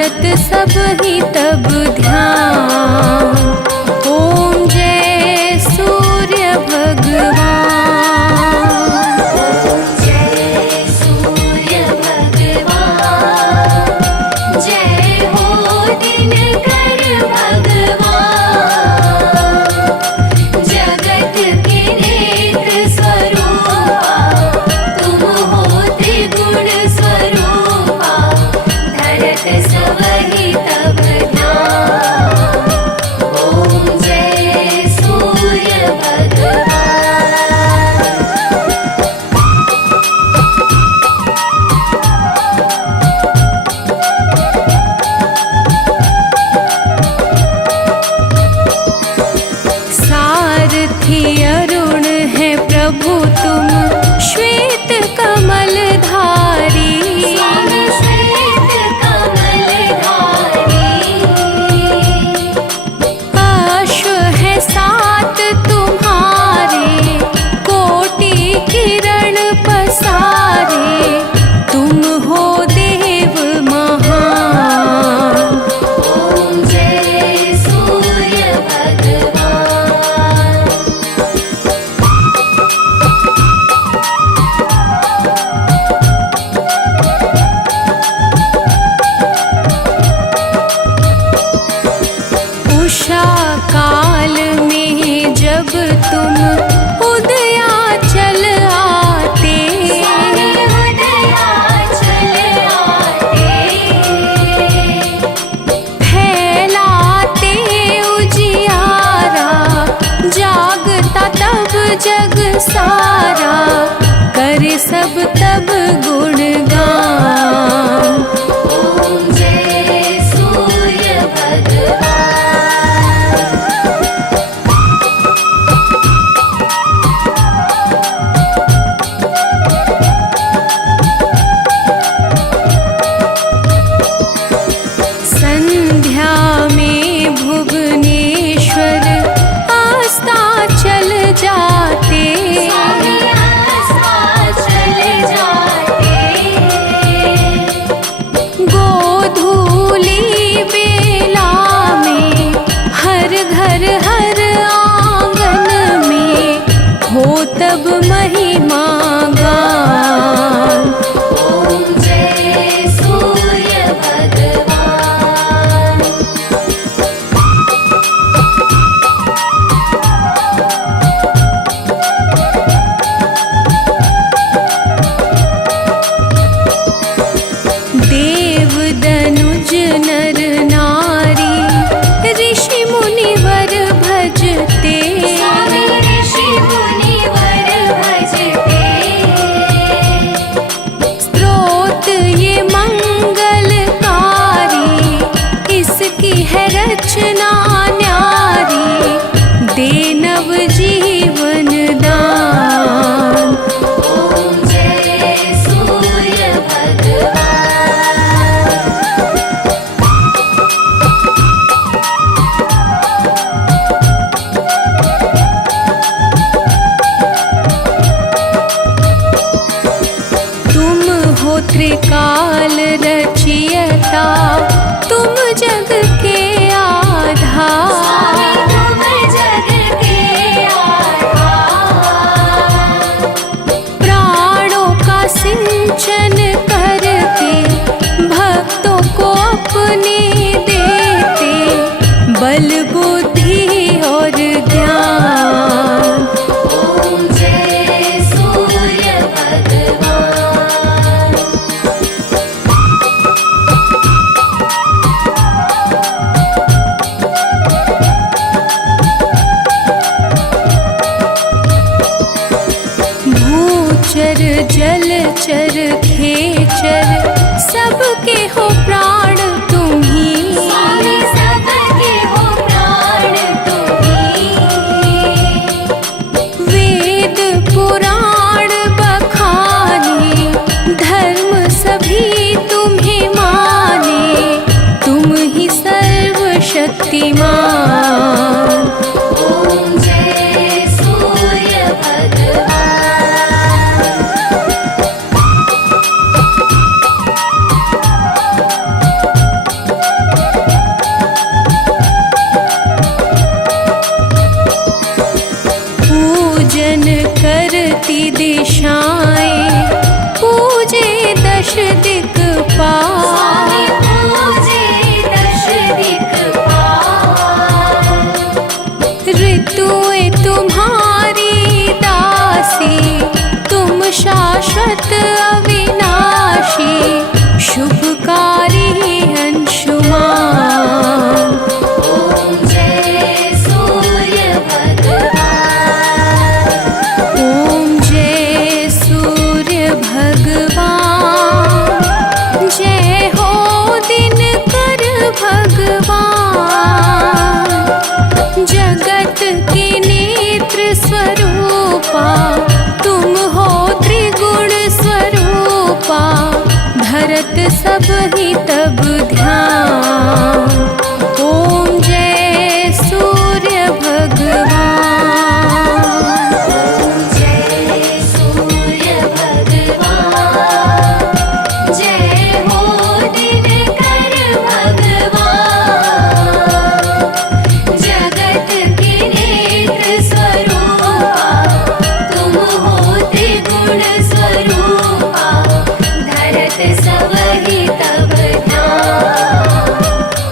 धरत सब ही तब ध्यान। ओम जय सूर्य भगवान। ओम जय सूर्य भगवान, जय हो दिनकर भगवान। जगत के नेत्र स्वरूपा, तुम हो त्रिगुण स्वरूपा। धरत सब ही तब ध्यान। ओम जय सूर्य भगवान। सारथी अरुण है प्रभु तुम, श्वेत कमल धारी। स्वामी श्वेत कमलधारी। अश्व है सात तुम्हारे, कोटि किरण पसारे। तुम हो देव महान। ओम जय सूर्य भगवान। उषा काल में जब तुम उदयाचल आते। स्वामी उदयाचल आते। फैलाते उजियारा, जागता तब जग सारा। करे सब तब गुणगान। ओम जय सूर्य भगवान। संध्या में भुवनेश्वर अस्ताचल जाते। स्वामी अस्ताचल जाते। गोधूली बेला में हर घर हर आंगन में हो तब महिमा गान। ओम जय सूर्य भगवान। देव दनुज नर नारी, ऋषि मुनिवर भजते। स्वामी ऋषि मुनिवर भजते। स्तोत्र ये मंगलकारी, इसकी है रचना न्यारी। दे नव जीवन दान। ओम जय सूर्य भगवान। तुम हो त्रिकाल रचियता, तुम जग के आधार। स्वामी तुम जग के आधार। प्राणों का सिंचन करके भक्तों को अपने देते। बल बुद्धि और ज्ञान। ओम जय सूर्य भगवान। भूचर जलचर खेचर, सबके हो प्राण तुम ही। स्वामी सबके हो प्राण तुम्ही। वेद पुराण बखाने, धर्म सभी तुम्हें माने। तुम ही सर्वशक्तिमान। ओम जय सूर्य भगवान। शाश्वत अविनाशी शुभकारी अंशुमान। ॐ जय सूर्य भगवान। ॐ जय सूर्य भगवान। जय हो दिनकर भगवान। जगत के नेत्र स्वरूपा तुम हो त्रिगुण स्वरूपा। धरत सब ही तब ध्यान। ॐ जय सूर्य भगवान। ॐ जय सूर्य भगवान। जय हो दिनकर भगवान। जगत के नेत्र स्वरूपा तुम हो त्रिगुण स्वरूपा। धरत सब ही तब ध्यान।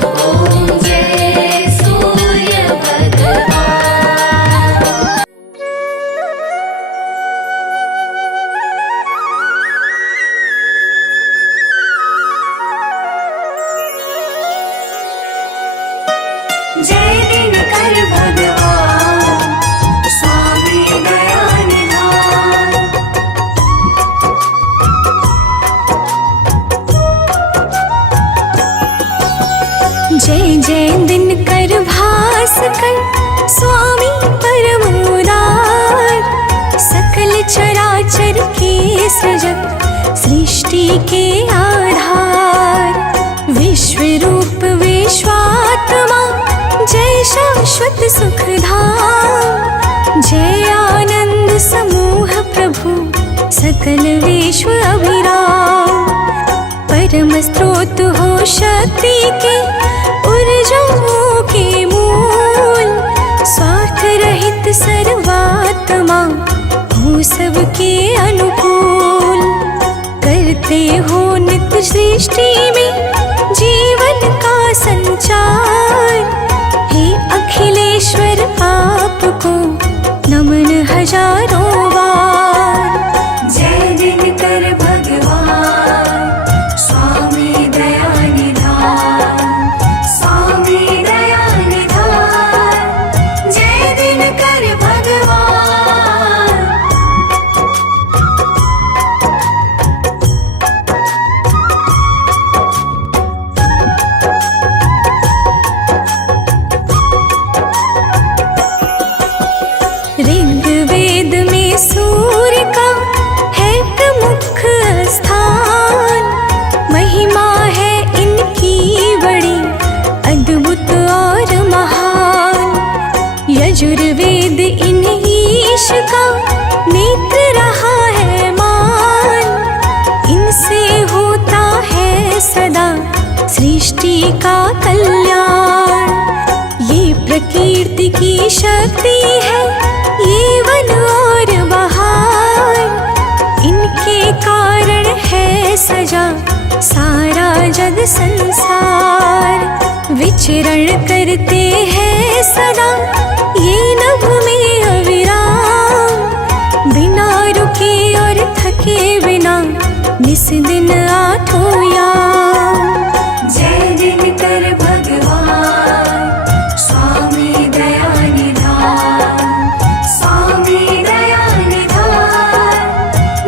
ॐ जय सूर्य भगवान। जय दिनकर भगवान। स्वामी दया निधान। जय जय दिनकर भास्कर स्वामी परम उदार। सकल चराचर के सृजक सृष्टि के आधार। विश्व रूप विश्वात्मा जय शाश्वत सुखधाम। जय आनंद समूह प्रभु सकल विश्व अभिराम। परम स्रोत हो शक्ति के ऊर्जाओं के मूल। स्वार्थ रहित सर्वात्मा हो सबके अनुकूल। करते हो नित्य सृष्टि में जीवन का संचार। हे अखिलेश्वर आपको नमन हजारों बार। जय दिनकर भगवान। स्वामी दया निधान। स्वामी दया निधान। जय दिनकर भगवान। ऋग्वेद में सूर्य का है प्रमुख स्थान। महिमा है इनकी बड़ी अद्भुत और महान। यजुर्वेद इन ईश का नेत्र रहा है मान। इनसे होता है सदा सृष्टि का कल्याण। ये प्रकृति की शक्ति है ये वन और बहार। इनके कारण है सजा सारा जग संसार। विचरण करते हैं सदा ये नभ में अविराम। बिना रुके और थके बिना निस दिन आठों याम। जय दिनकर भगवान। स्वामी दया निधान। स्वामी दया निधान।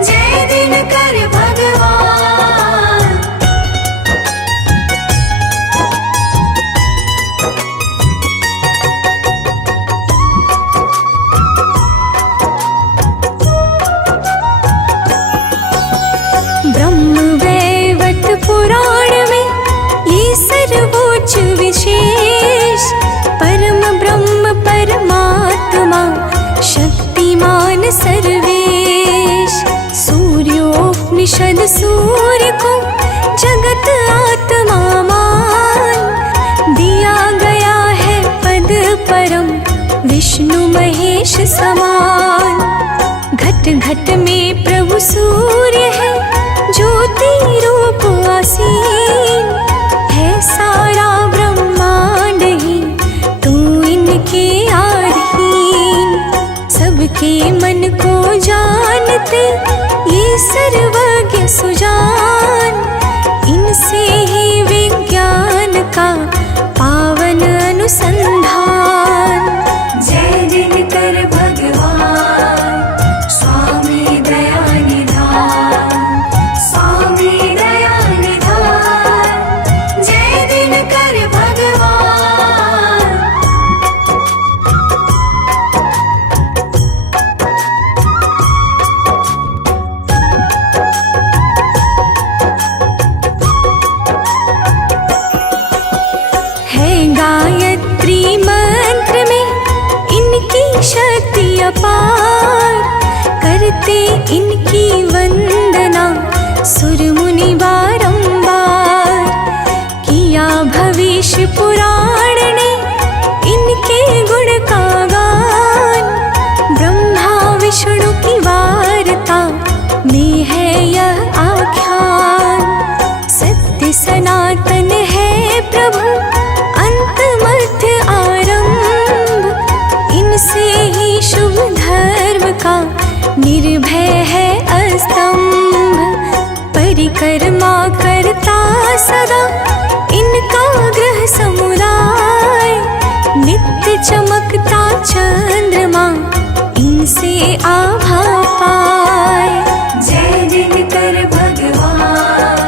जय दिनकर भगवान। ब्रह्मवैवर्त पुराण में ये सर्वोच्च विशेष। परम ब्रह्म परमात्मा शक्तिमान सर्वेश। सूर्योपनिषद सूर्य को जगत आत्मा मान। दिया गया है पद परम विष्णु महेश समान। घट घट में प्रभु सूर्य है ज्योति रूप आसीन। है सारा ब्रह्मांड ही तू इनके आधीन। सबके मन को जानते सर्वज्ञ सुजान, इनसे ही विज्ञान का पावन अनुसंधान। जय दिनकर भगवान स्वामी दया निधान, स्वामी दया निधान, जय दिनकर भगवान। है गायत्री मंत्र में इनकी शक्ति अपार, करते इनकी वंदना सुर मुनि बारंबार। किया भविष्य पुराण ने इनके गुण का गान, ब्रह्मा विष्णु की वार्ता में है यह आख्यान। सत्य सनातन है प्रभु अंत मध्य आरंभ, इनसे ही शुभ धर्म का निर्भय है अस्तंभ। परिक्रमा करता सदा इनका ग्रह समुदाय, नित्य चमकता चंद्रमा इनसे आभा पाए। जय दिनकर भगवान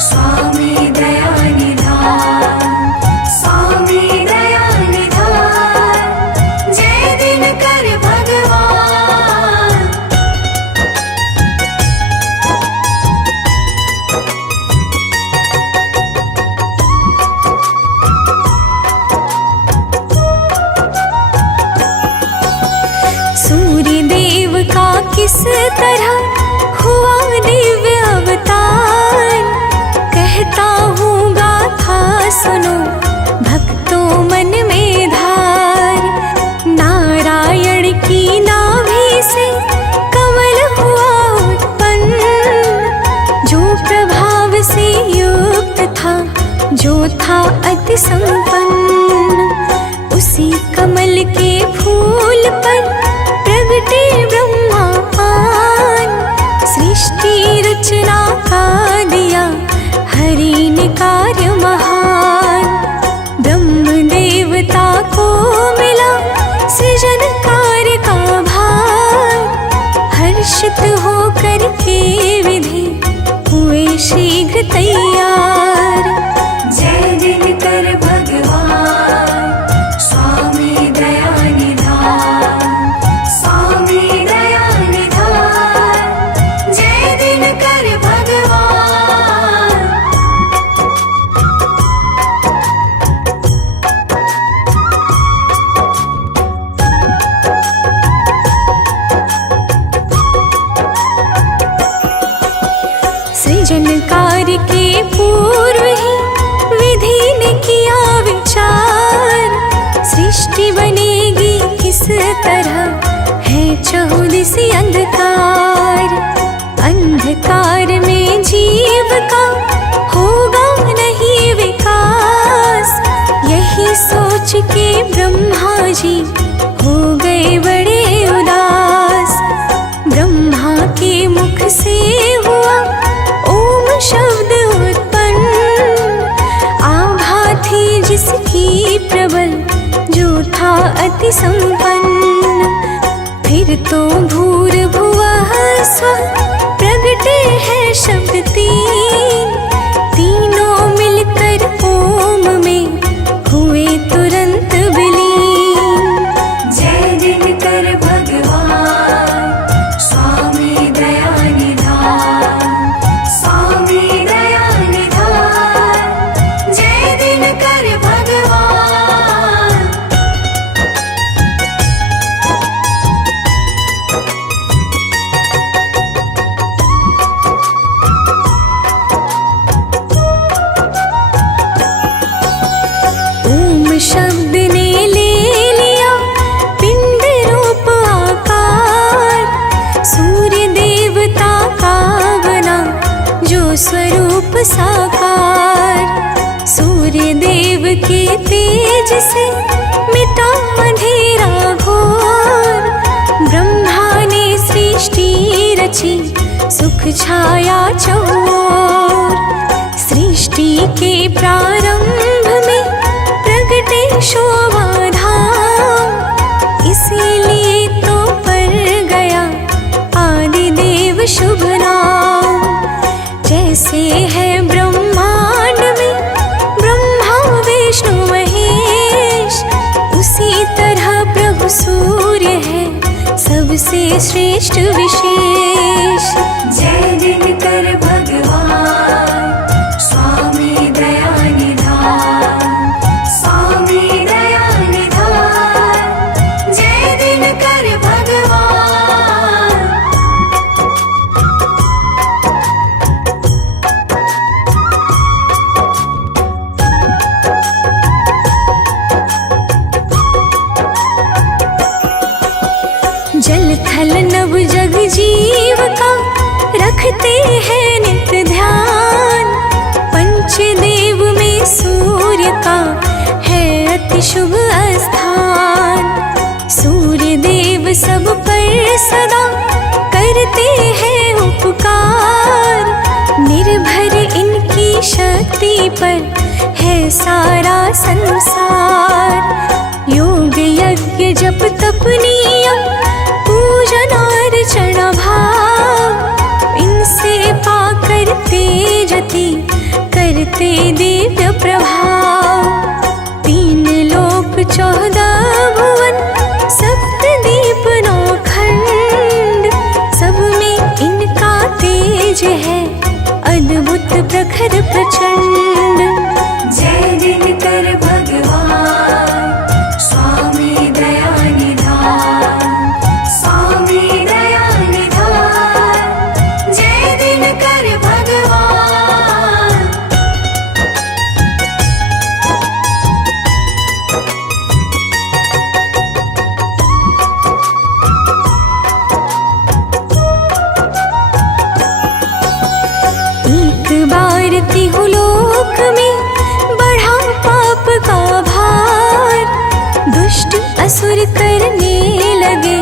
स्वामी दया निधान, स्वामी दया निधान, जय दिनकर भगवान। सूर्य देव का किस तरह हुआ दिव्य अवतार, कहता हूँ गाथा सुनो भक्तों मन में धार। नारायण की नाभि से कमल हुआ उत्पन्न, जो प्रभाव से युक्त था, जो था अति संपन्न। उसी कमल के फूल पर प्रगटे ब्रह्मा पान, सृष्टि रचना का दिया हरि ने कार्य महान। ब्रह्म देवता को मिला सृजन कार्य का भार, हर्षित होकर के विधि हुए शीघ्र तैयार। जय दिनकर भगवान स्वामी दया निधान, स्वामी दया निधान, जय दिनकर भगवान। सृजन कार्य के पूर्व ही विधि ने किया विचार, सृष्टि बनेगी किस तरह है चहुदिसी अंधकार। अंधकार में जीव का होगा नहीं विकास, यही सोच के ब्रह्मा जी हो गए बड़े उदास। ब्रह्मा के मुख से हुआ ओम शब्द उत्पन्न, आभा थी जिसकी प्रबल, जो था अति संपन्न। फिर तो भूर्भुवः स्वः प्रगटे हैं शब्द तीन, तीनों मिलकर ओम में हुए तुरंत विलीन। जय दिनकर भगवान स्वामी दया निधान, स्वामी दया निधान, जय दिनकर भगवान। ओम शब्द ने ले लिया पिंड रूप आकार, सूर्य देवता का बना जो स्वरूप साकार। सूर्य देव के तेज से मिटा अंधेरा घोर, ब्रह्मा ने सृष्टि रची सुख सुख छाया चौर। सृष्टि के प्रारंभ में प्रगटे शोभा धाम, इसीलिए तो पर गया आदिदेव शुभ नाम। जैसे है ब्रह्मांड में ब्रह्मा विष्णु महेश, उसी तरह प्रभु सूर्य है सबसे श्रेष्ठ विशेष। जय दिनकर भगवान स्वामी दया निधान, स्वामी दया निधान, जय दिनकर भगवान। जल थल नभ जग जीव का रखते हैं नित्य ध्यान, पंचदेव में सूर्य का है अति शुभ स्थान। सूर्य देव सब पर सदा करते हैं उपकार, निर्भर इनकी शक्ति पर है सारा संसार। योग यज्ञ जप तप नियम पूजन अर्चना भाव, इनसे पाकर तेजति करते दिव्य प्रभाव। 3 लोक 14 भुवन सप्तद्वीप 9 खंड, सब में इनका तेज है अद्भुत प्रखर प्रचंड। जय दिनकर भगवान स्वामी दया निधान, स्वामी दया निधान, जय दिनकर भगवान। एक बार तिहुलोक में बढ़ा पाप का भार, दुष्ट असुर करने लगे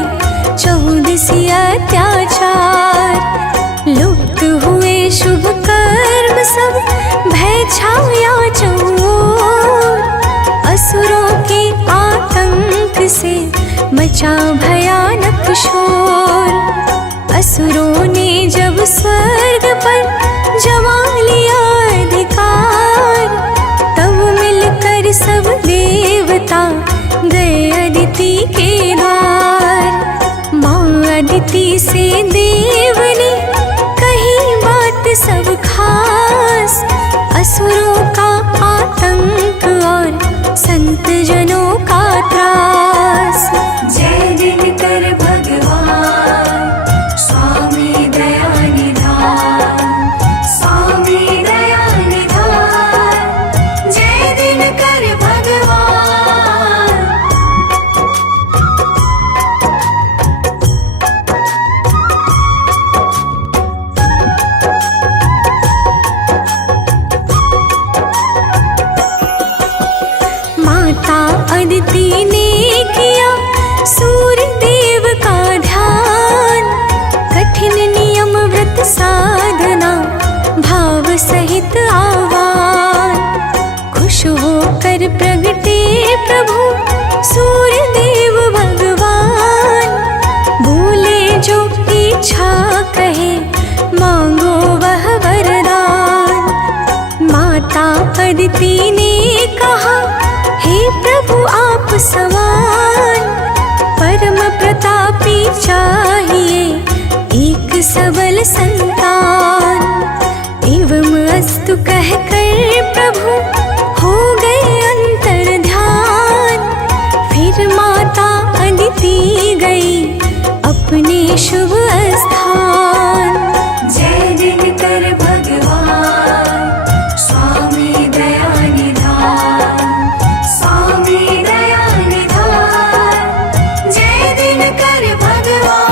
14 अत्याचार। लुप्त हुए शुभ कर्म सब, भय छाया चौर, असुरों के आतंक से मचा भयानक शोर। असुरों ने जब स्वर्ग पर जमा लिया अधिकार, तब मिलकर सब देवता गए अदिति के द्वार। माँ अदिति से देव ने कही बात सब खास, असुरों का आतंक और संत जनों का त्रास। जय दिनकर भगवान स्वामी दया निधान, स्वामी दया निधान, जय दिनकर भगवान। माता अदिति ने किया सूर्य देव का ध्यान, कठिन नियम व्रत साधना भाव सहित आह्वान। खुश होकर प्रगटे प्रभु सूर्य देव भगवान, बोले जो इच्छा कहे मांगो वह वरदान। माता अदिति ने कहा हे प्रभु आप समान, परम प्रतापी चाहिए एक सबल संतान। एवं अस्तु कहकर प्रभु हो गए अंतर ध्यान, फिर माता अदिति गई अपने शुभ स्थान। जय दिनकर भगवान स्वामी दया निधान, स्वामी दया निधान, जय दिनकर भगवान।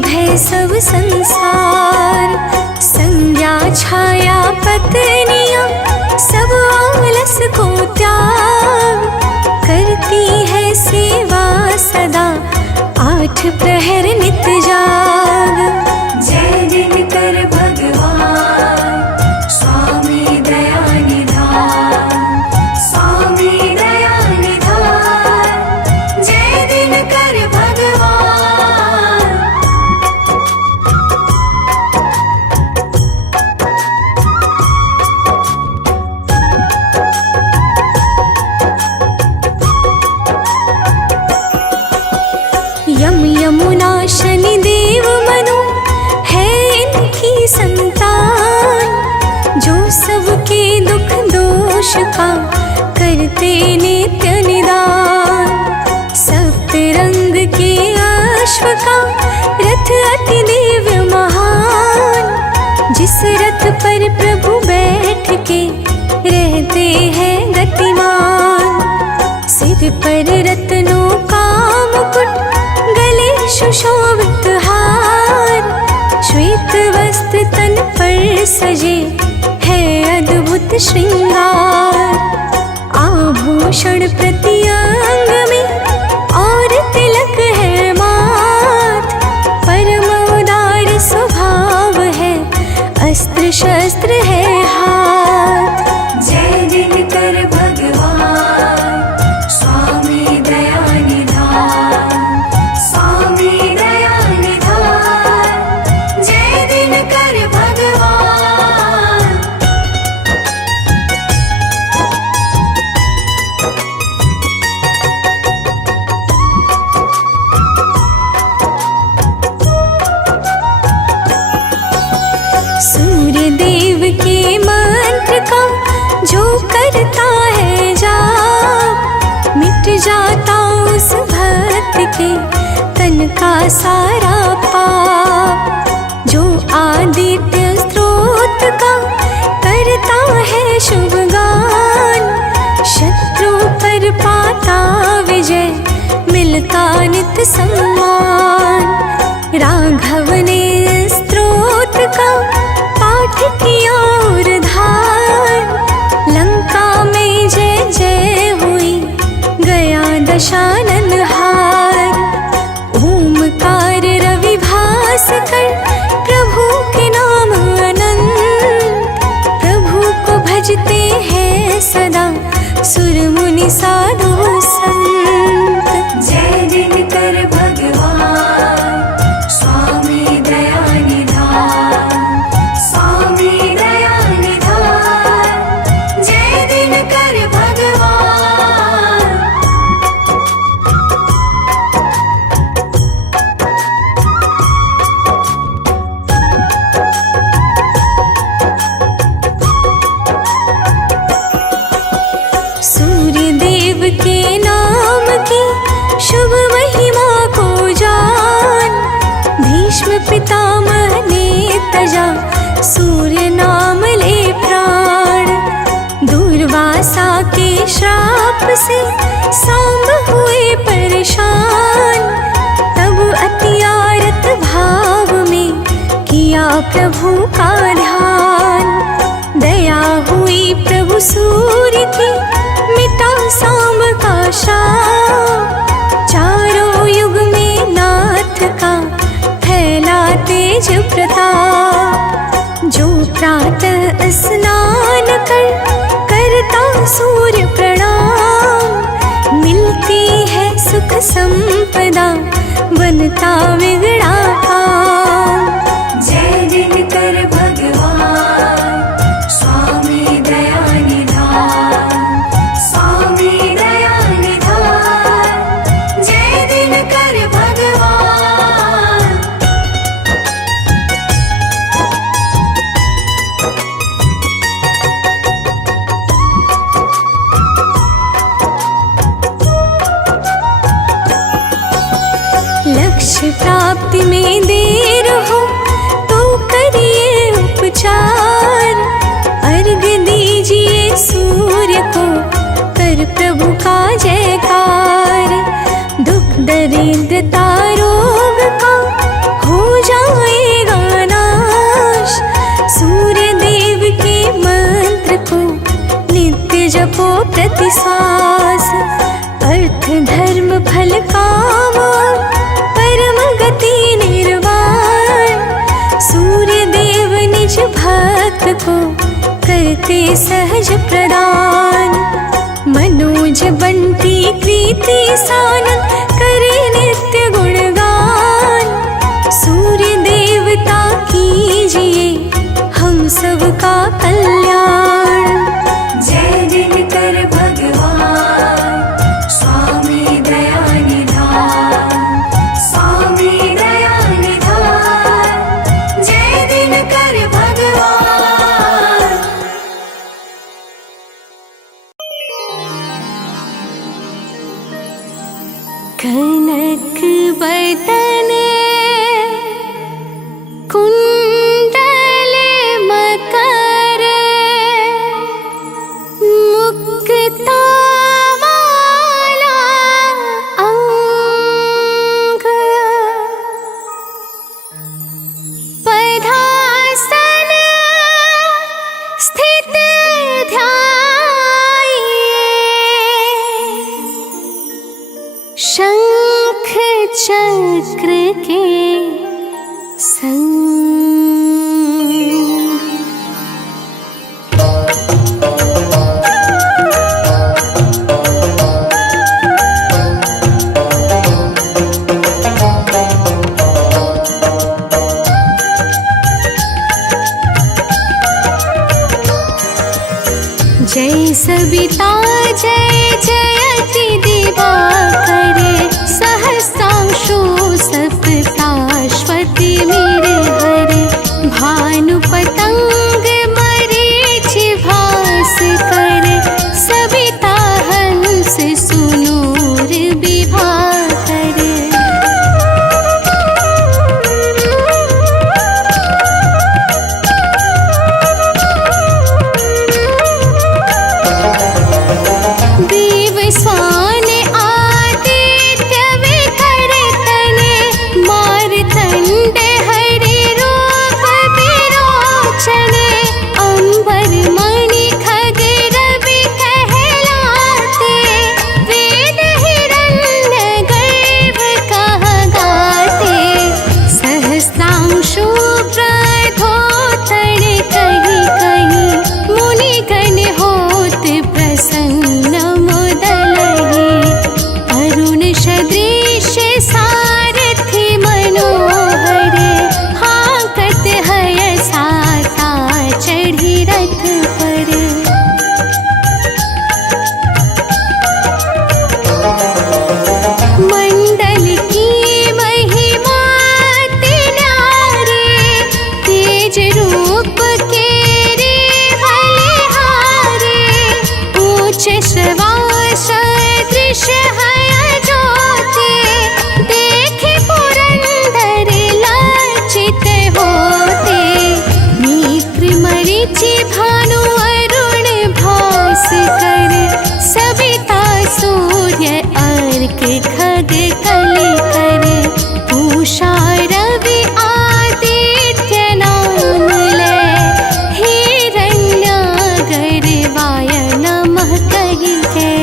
निर्भय सब संसार। संज्ञा छाया पत्नियां सब आलस को त्याग, करती है सेवा सदा 8 प्रहर नित जाग। जय दिनकर भगवान स्वामी दया निधान, स्वामी दया निधान, जय दिनकर भगवान। यम यमुना शनि देव मनु है इनकी संतान, जो सबके दुख दोष का करते नित्य निदान। सप्तरंग के अश्व का रथ अति दिव्य महान, जिस रथ पर प्रभु बैठ के रहते हैं गतिमान। सिर पर रत्नों का मुकुट, गले सुशोभित हार, श्वेत वस्त्र तन पर सजे है अद्भुत श्रृंगार। आभूषण प्रति अंग में और तिलक है माथ, परम उदार स्वभाव है, अस्त्र शस्त्र है हाथ। जय दिनकर भगवान स्वामी दया निधान, स्वामी दया निधान, जय दिनकर भगवान। सूर्य देव के मंत्र का जो करता है जाप, मिट जाता उस भक्त के तन का सारा पाप। जो आदित्य स्त्रोत का करता है शुभ गान, शत्रु पर पाता विजय मिलता नित सम्मान। राघव ने स्त्रोत का पाठ किया और धार, लंका में जय जय हुई गया दशानन हार। ओमकार रवि भास्कर प्रभु के नाम अनंत, प्रभु को भजते हैं सदा सुर मुनि साधु संत। जय दिनकर भगवान स्वामी दया निधान, स्वामी दया निधान, जय दिनकर भगवान। सूर्य देव के नाम की शुभ महिमा को जान, भीष्म पितामह ने तजा सूर्य नाम ले प्राण। दुर्वासा के श्राप से सांब हुए परेशान, तब अति आरत भाव में किया प्रभु का ध्यान। दया हुई प्रभु सूर्य की, मिटा सांब का श्राप, चारों युग में नाथ का फैला तेज प्रताप। जो प्रातः स्नान कर करता सूर्य प्रणाम, मिलती है सुख संपदा बनता बिगड़ा काम। जय दिनकर भगवान स्वामी दया निधान, स्वामी दया निधान, जय दिनकर भगवान। लक्ष्य प्राप्ति में देर हो तो करिए उपचार, अर्घ दीजिए सूर्य को, कर प्रभु का जयकार। दुख दरिद्रता रोग का हो फल कामो परम गति निर्वाण। सूर्य देव निज भक्त को करते सहज प्रदान। मनोज बंटी कृति सानंद करे नित्य गुणगान। सूर्य देवता कीजिए हम सबका कल्याण। जय दिनकर भगवान स्वामी दया निधान। स्वामी दया निधान जय दिनकर भगवान। कनक बदन कुंडल मकर मुक्ता वाला अंग। पद्मासन स्थित ध्याये। शंख चक्र के संग। जय सविता जय जयति दिवाकर। सहस्रांशु सप्ताश्वति मेरे हरे। भानु पतंग मरीच भास्कर। सविता हंस सुनूर विभाकर। देव स्वान आदित्य विकर तने। मारतंड हरि रूप विरोचने। अंबर मणि खग रवि कहलाते। वेद हिरण्य गर्भ कह गाते। सहस्रांशु प्रधोतन कहीं कहीं। मुनिगण होत प्रसन्न मुदलहि। अरुण सदृश सारथि मनोहर। हाकत है साता चढ़ी रथ पर। मंडल की महिमा तिनारे। तेज रूप के रे बलिहारे। ऊंच श्रवास दृश्य है ज्योति। देखे पुरंदर लज्जित होते। नेत्र मरीचि भानु अरुण भास्कर। सविता सूर्य अर्क खग कली कर। उषा रवि आदित्य नाम ले। हिरण्यागर वाय नमः कहि के।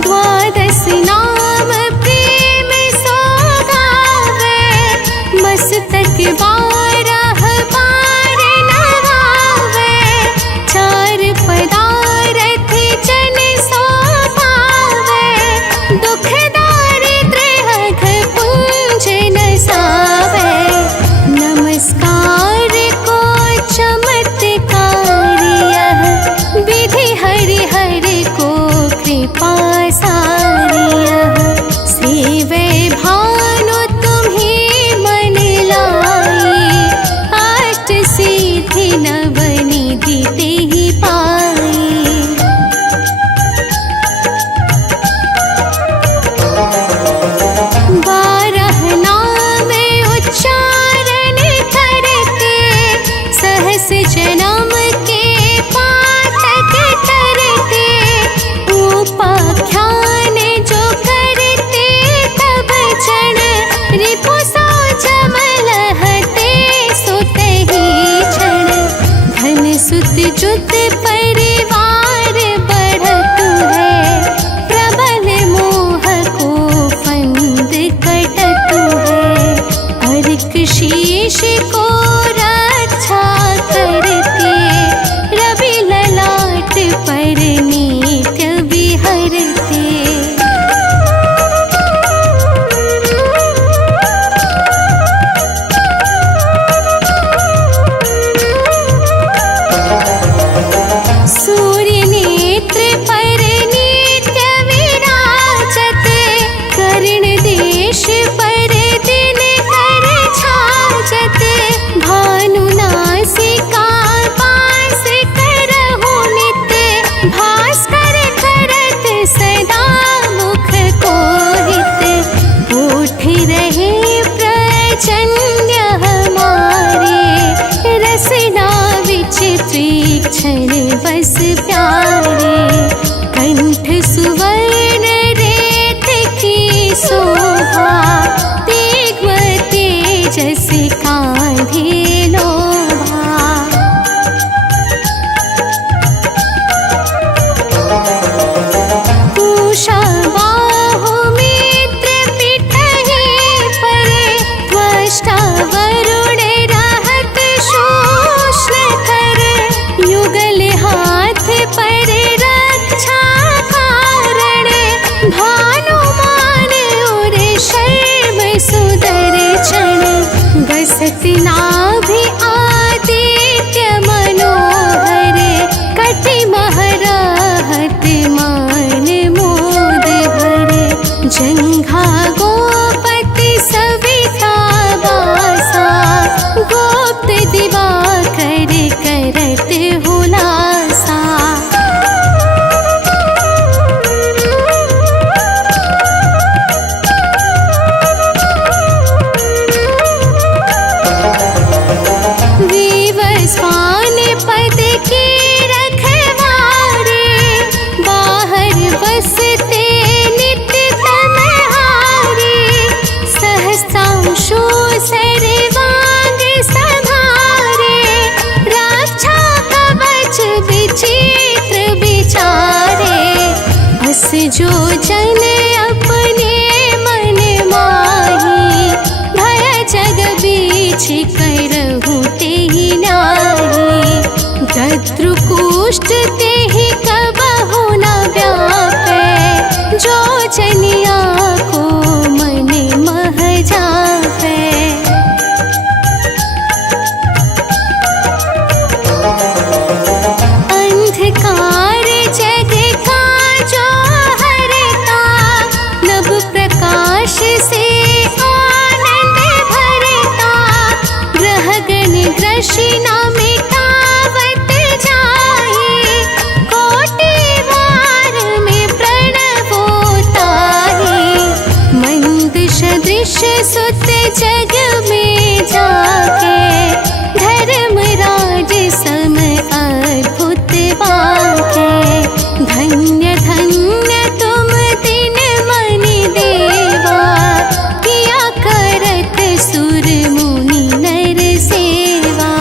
द्वादश नाम प्रेम सो गावे। मस्तक बारह बार नवावे। चार पदारथ जन सो पावे। दुख दारिद्र्य हठ पुंज नसावे। नमस्कार को चमत्कार यह। विधि हरि हरि को कृपा सारियः। सेवे भानु तुम्हें मन लाई। अच्युत परिवार बढ़त है, प्रबल मोह को फंद कटत है। अर्क शीश को रक्षा करके, रवि ललाट पर नित्य विहरते। सूर्य नेत्र पर नित्य विराजत, कर्ण देश पर दिन कर छाजत। भानु नासिका पास करहु नित्य, भास्कर करत सदा मुख कोहित। उठ रहे प्रचंड हमारे, रसना विच तीक्ष्ण बस प्यारे। कंठ सुवर्ण रेत की शोभा, तिग्म तेजस कांधे लोभा। पूषा बाहु मित्र पिठहि परे, त्वष्टा वरुण रहत शोषण करे। युगल हाथ पर रक्षा कारण, भानुमान उर शर्म सुदर्शन। बसत नाभि आदित्य मनोहर, कटि महरहत मान मोद भरे। जंघा गोपति सविता वासा, गोप्त दिवाकर करत हुलासा। विवस्वान पद के रखवारे, बाहर बसते नित्य तमहारे। सहस्रांशु सर्वांग संहारे, रक्षा कवच विचित्र विचारे। अस जो जन अपने मन माही, भय जग बीच करहु तेहि नाही। दद्रु कुष्ठ तेहि कबहु न व्यापै, जो जनिया को मन मह जापै। अंधकार जग का जो हरता, नभ प्रकाश से आनंद भरता। ग्रहगण ग्रशी न मिटावत जाहि, कोटि वार में प्रणवोताहि। मंद सदृश सुत जग में जाके, धर्मराज सम अद्भुत बाके। धन्य धन्य तुम दिन मनि देवा, किया करत सुर मुनि नर सेवा।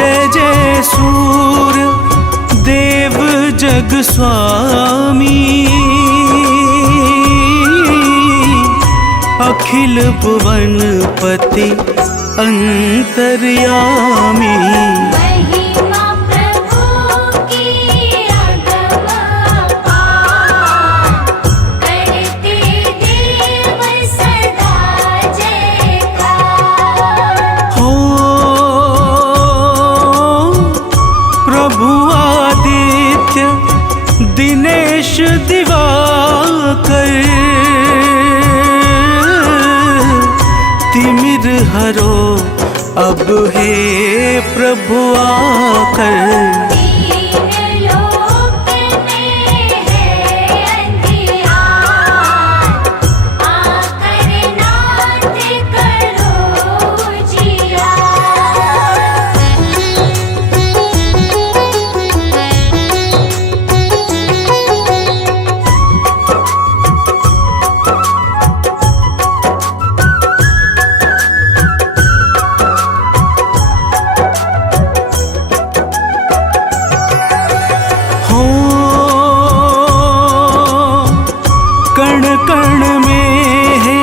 जय जय सूर्य देव जग स्वामी, अखिल भुवन पति अंतर्यामी। महिमा प्रभु की अगम अपार, करते देव सदा जयकार। हो प्रभु आदित्य दिनेश दिवाकर, तिमिर हरो अब हे प्रभु आकर। दीन लोक में है अंधियार, आकर नाथ करो हो कण कण में है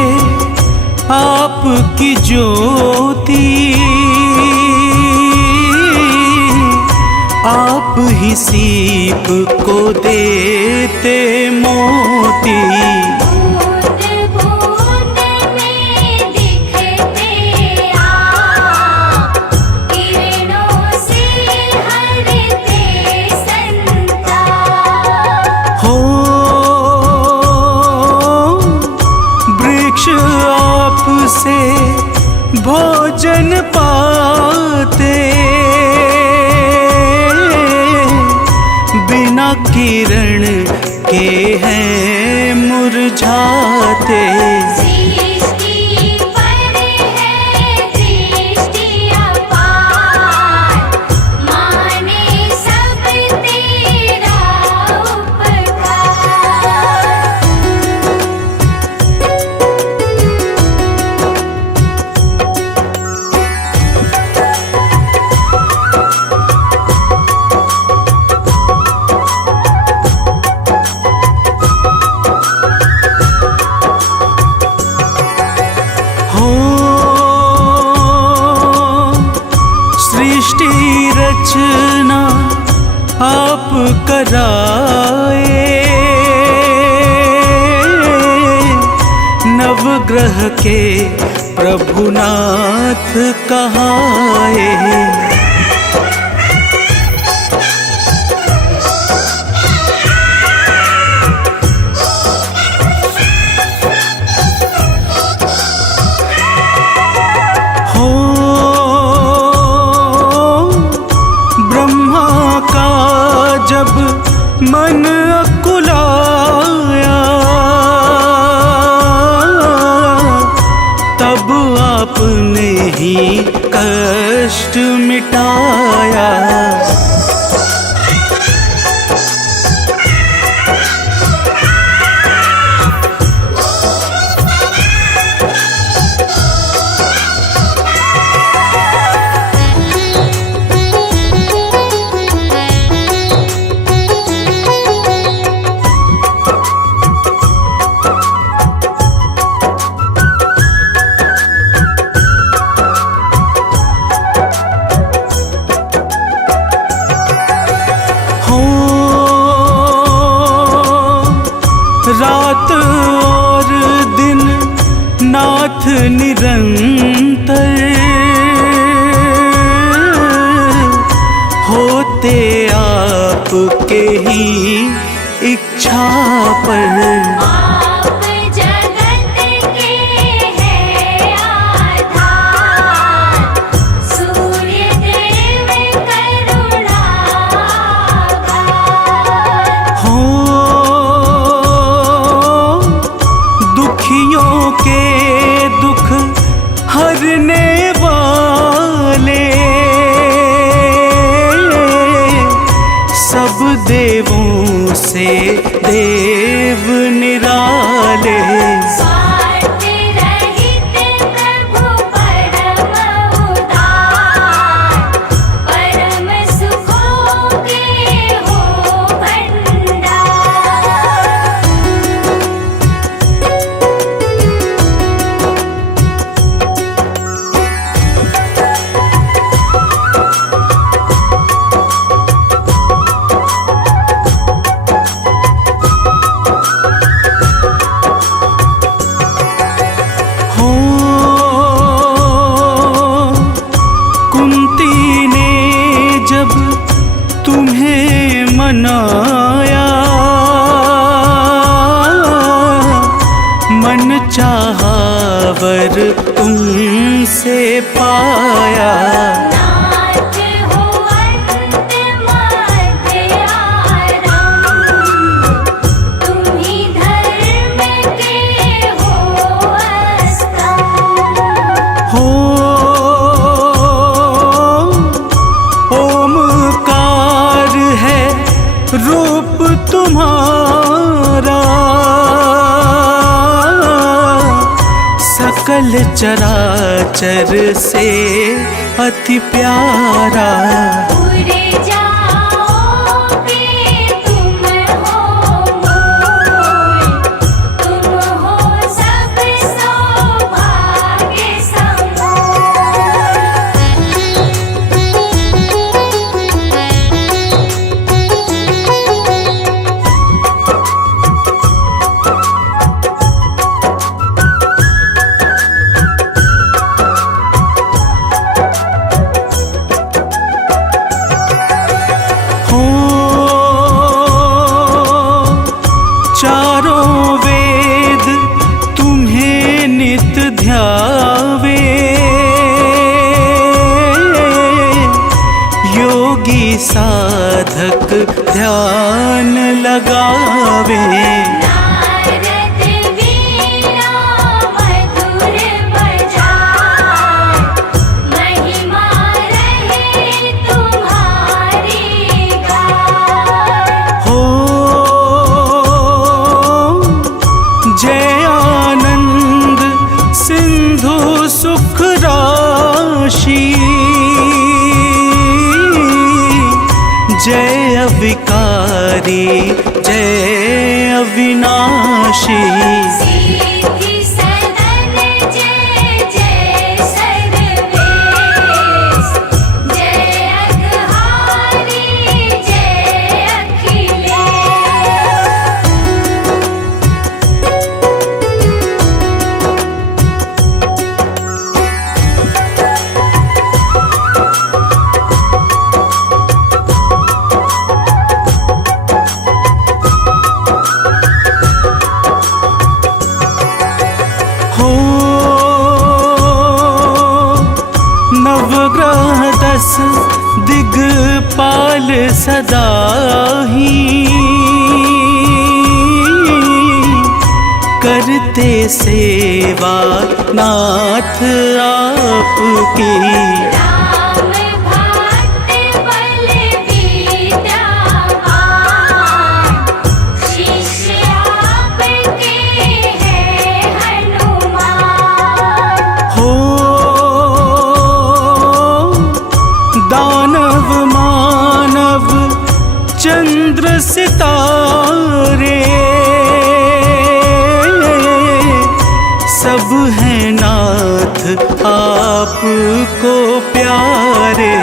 आपकी ज्योति, आप ही सीप को देते मोती। बूंद बूंद में दिखते आप, किरणों से हरते संताप। हो वृक्ष आपसे भोजन पाते, बिना किरण के हैं मुरझाते। सृष्टि पर है दृष्टि अपार, माने सब तेरा उपकार। हो सृष्टि रचना आप कराए, नवग्रह के प्रभुनाथ कहाए। हो ब्रह्मा का जब मन अकुलाया, तब आपने ही कष्ट मिटाया। हो रात और दिन नाथ निरंतर, होते आपके ही इच्छा पर। आप जगत के हैं आधार, सूर्य देव करुणागार। हो दुखियों के दुख हरने वाले, सब देवों से देव निराले। स्वार्थ रहित प्रभु परम उदार, तुमसे पाया। नाथ हो अंत मध्य आरंभ, तुम ही धर्म के हो स्तंभ। हो ओमकार है रूप तुम्हारा, सकल चराचर से अति प्यारा। उड़ जाओगे तुम हो मूल, तुम हो सब सौभाग्य हो चारों वेद तुम्हें नित ध्यावे, योगी साधक ध्यान लगावे। नारद वीणा मधुर बजाए, महिमा रहे तुम्हारी गाय। हो जय आनंद सिंधु सुख राशि, जय अविकारी जय अविनाशी। सिद्धि सदन जय जय सर्वेश, जय अघहारी जय अखिलेश। हो नवग्रह 10 दिग्पाल सदा ही, करते सेवा नाथ आपकी। राम भक्त बल विद्यावान, शिष्य आपके हैं हनुमान। हो दानव मानव चंद्र सितारे, सब हैं नाथ आपको प्यारे।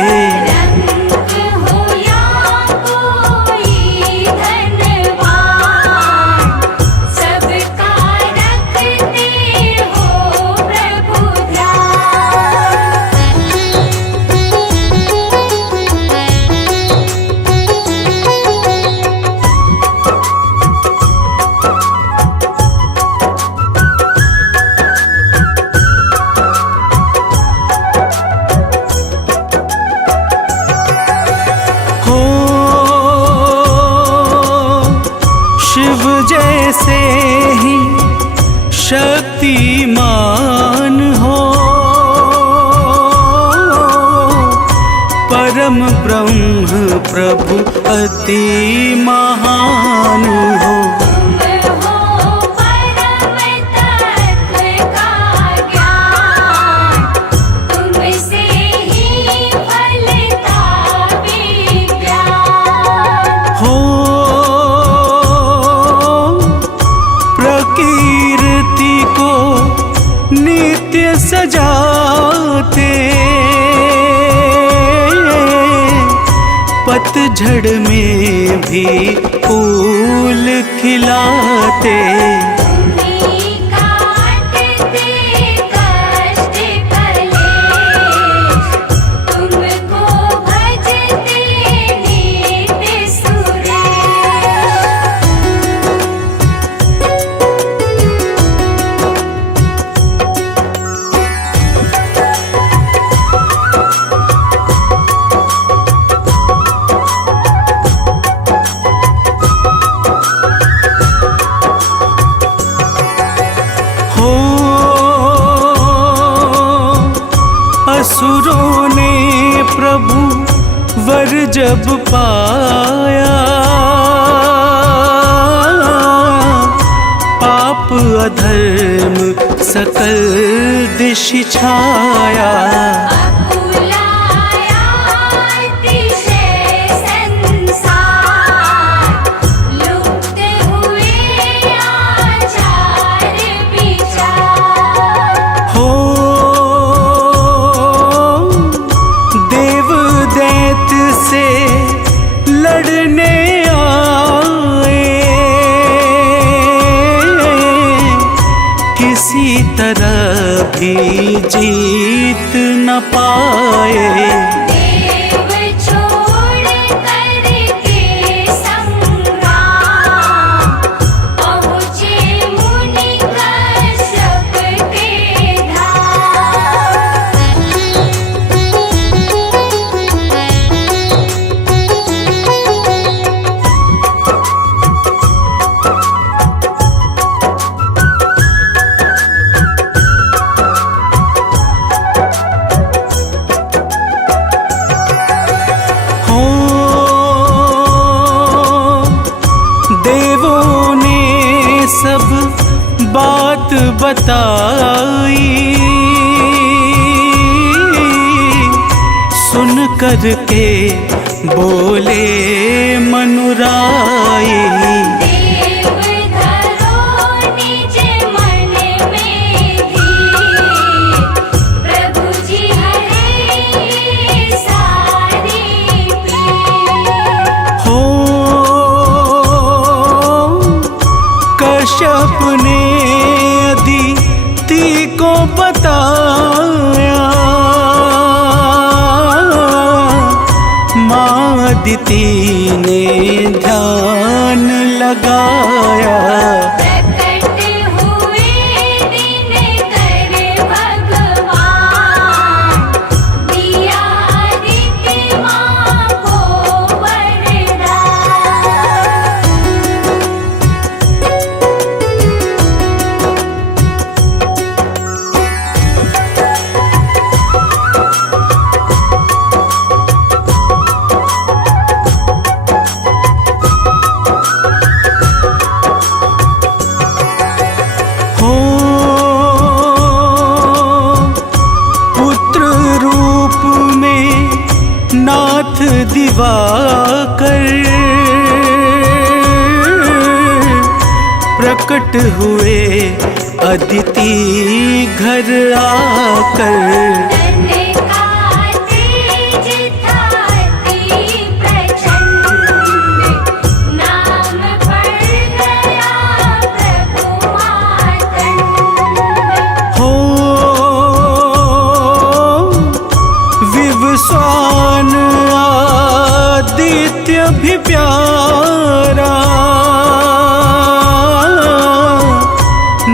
रंग हो या कोई धनवान, सबका रखते हो प्रभु ध्यान। हो शिव जैसे ही शक्तिमान हो, परम ब्रह्म प्रभु अति महान हो। तुम हो परम तत्व का ज्ञान, तुमसे ही फलता विज्ञान। हो प्रकृति को नित्य सजाते, पतझड़ में भी फूल खिलाते। तुम्हीं काटते कष्ट कलेश, तुमको भजते नित्य सुरेश। प्रभु वर जब पाया, पाप अधर्म सकल दिश छाया। अकुलाया अतिशय संसार, लुप्त हुए आचार विचार। हो देव दैत्य से लड़ने आए, किसी तरह भी जीत न पाए। देव छोड़ करके संग्राम, पहुँचे मुनि कश्यप के हो देवों ने सब बात बताई, सुन करके बोले मनुराई। देव धरो निज मन में धीर, प्रभु जी हरे सारी पीर। हो कश्यप ने अदिति को बताया, माँ अदिति ने ध्यान लगाया। प्रकट हुए दिनकर भगवान, दिया अदिति माँ को वरदान। हो पुत्र रूप में नाथ दिवाकर, प्रकट हुए अदिति घर आकर। तन का तेज था अति प्रचंड, नाम पड़ गया प्रभु मातंड। हो विवस्वान आदित्य भी प्यारा,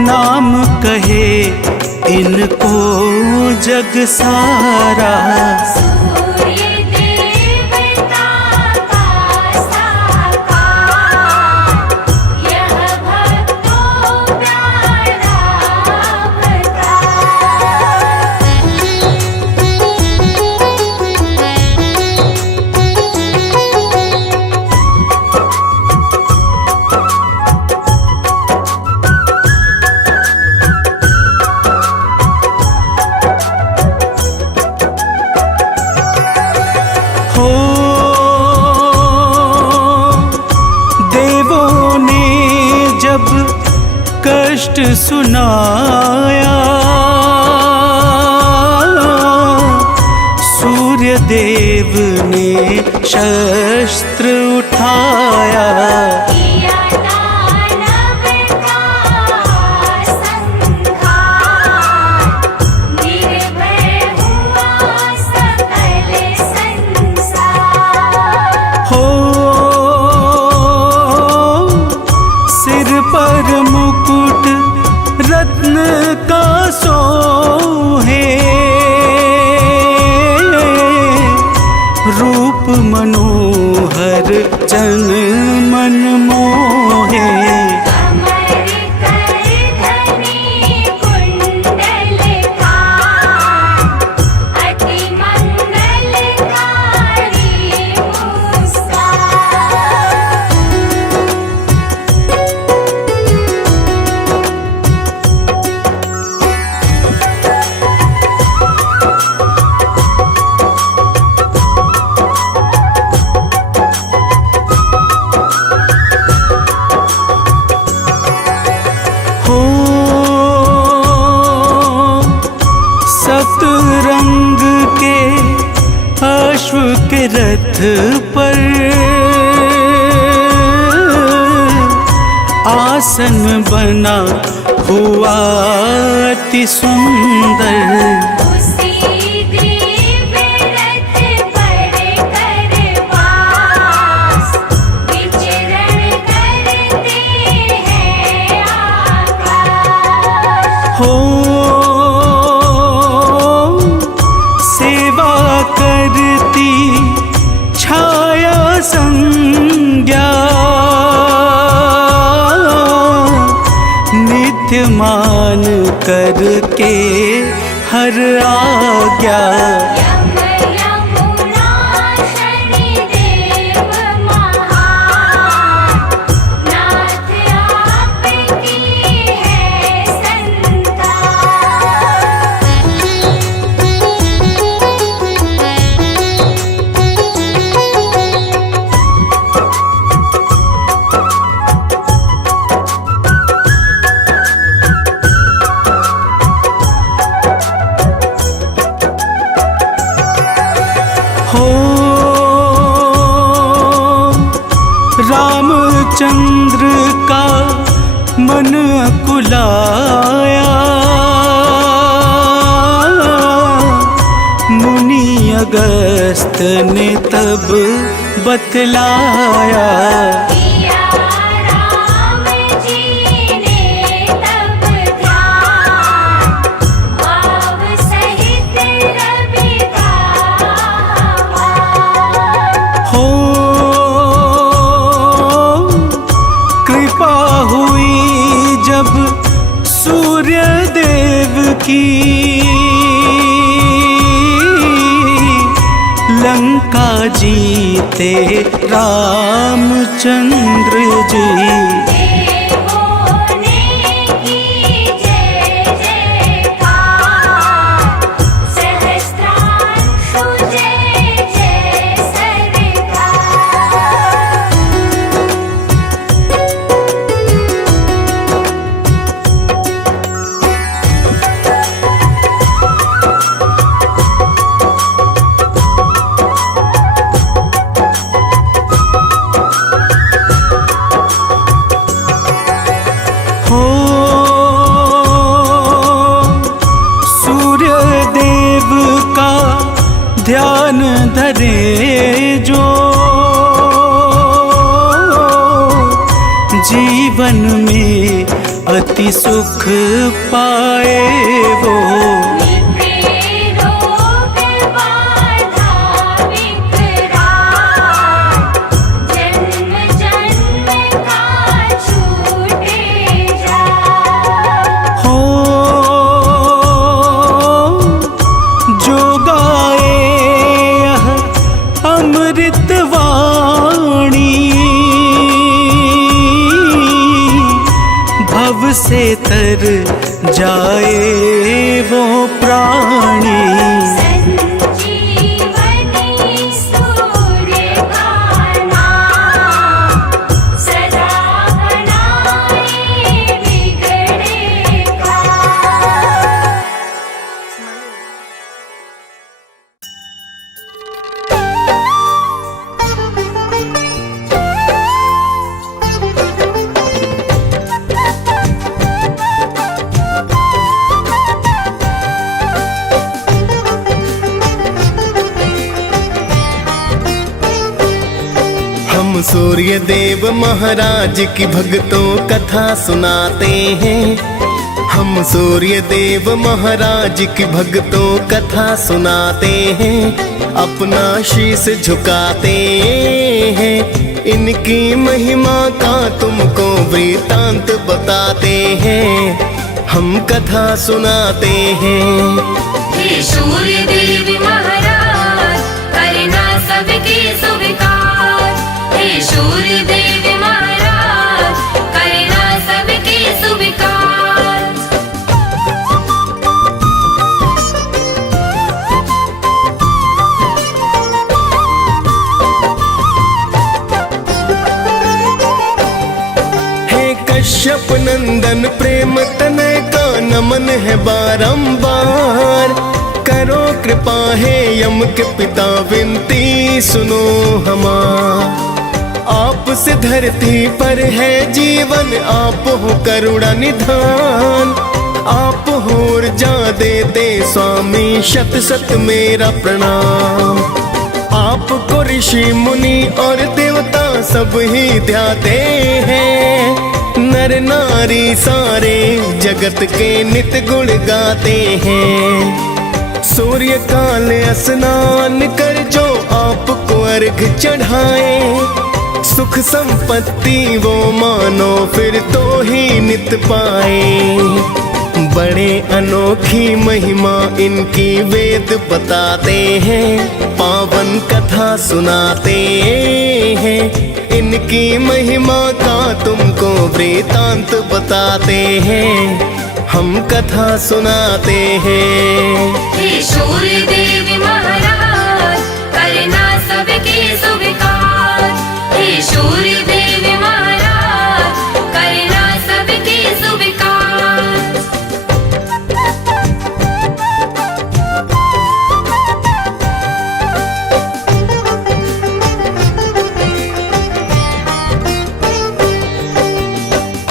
नाम कहे इनको जग सारा। सूर्य देवता का साकार, यह भक्तों प्यारा अवतार। हो देवों ने जब कष्ट सुनाया, सूर्य देव ने शस्त्र उठाया। किया दानव का संहार, निर्भय हुआ सकल संसार। हो सिर पर मुकुट रत्न का सोहे, रूप मनोहर जन मन मोहे। कमर कर धनी कुंडल कान, अति मंगल के रथ पर आसन बना हुआ अति सुंदर। उसी दिव्य रथ पर कर वास विचरण करते हैं आकाश। हो सेवा करती छाया संज्ञा नित्य मान करके हर आज्ञा। यम यमुना शनिदेव महान नाथ आपकी है हो रामचंद्र का मन अकुलाया मुनि अगस्त ने तब बतलाया। किया राम जी ने तब ध्यान भाव सहित रवि का हो कृपा हुई जब सूर्य देव की लंका जीते रामचंद्र जी। देवों ने की जय जयकार सहस्त्रांशु जय जय सरकार। हो सूर्य देव का ध्यान धरे जो जीवन में अति सुख पाए वो। नित्य रोग बाधा विकराल जन्म जन्म का छूटे जाए। हो जो गाए यह अमृत वाणी भव से तर जाए वो प्राणी। संजीवनी सूर्य का नाम सदा बनाए बिगड़े काम। हम सूर्य देव महाराज की भक्तों कथा सुनाते हैं। हम सूर्य देव महाराज की भक्तों कथा सुनाते हैं। अपना शीश झुकाते हैं। इनकी महिमा का तुमको वृतांत बताते हैं। हम कथा सुनाते हैं। हे सूर्य देव महाराज करना सबकी स्वीकार। हे सूर्य देव महाराज करना सबकी स्वीकार। हे कश्यप नंदन प्रेम तनय का नमन है बारंबार। करो कृपा हे यम के पिता विनती सुनो हमार। आपसे धरती पर है जीवन, आप हो करुणा निधान। आप हो ऊर्जा देते स्वामी, शत शत मेरा प्रणाम। आपको ऋषि मुनि और देवता सब ही ध्याते हैं। नर नारी सारे जगत के नित गुण गाते हैं। सूर्य काल स्नान कर जो आपको अर्घ चढ़ाए, सुख संपत्ति वो मानो फिर तो ही नित पाए। बड़े अनोखी महिमा इनकी वेद बताते हैं, पावन कथा सुनाते हैं। इनकी महिमा का तुमको वृतांत बताते हैं, हम कथा सुनाते हैं। हे सूर्य देव महाराज, करना सबके स्वीकार। हे सूर्य देव महाराज, करना सबके स्वीकार।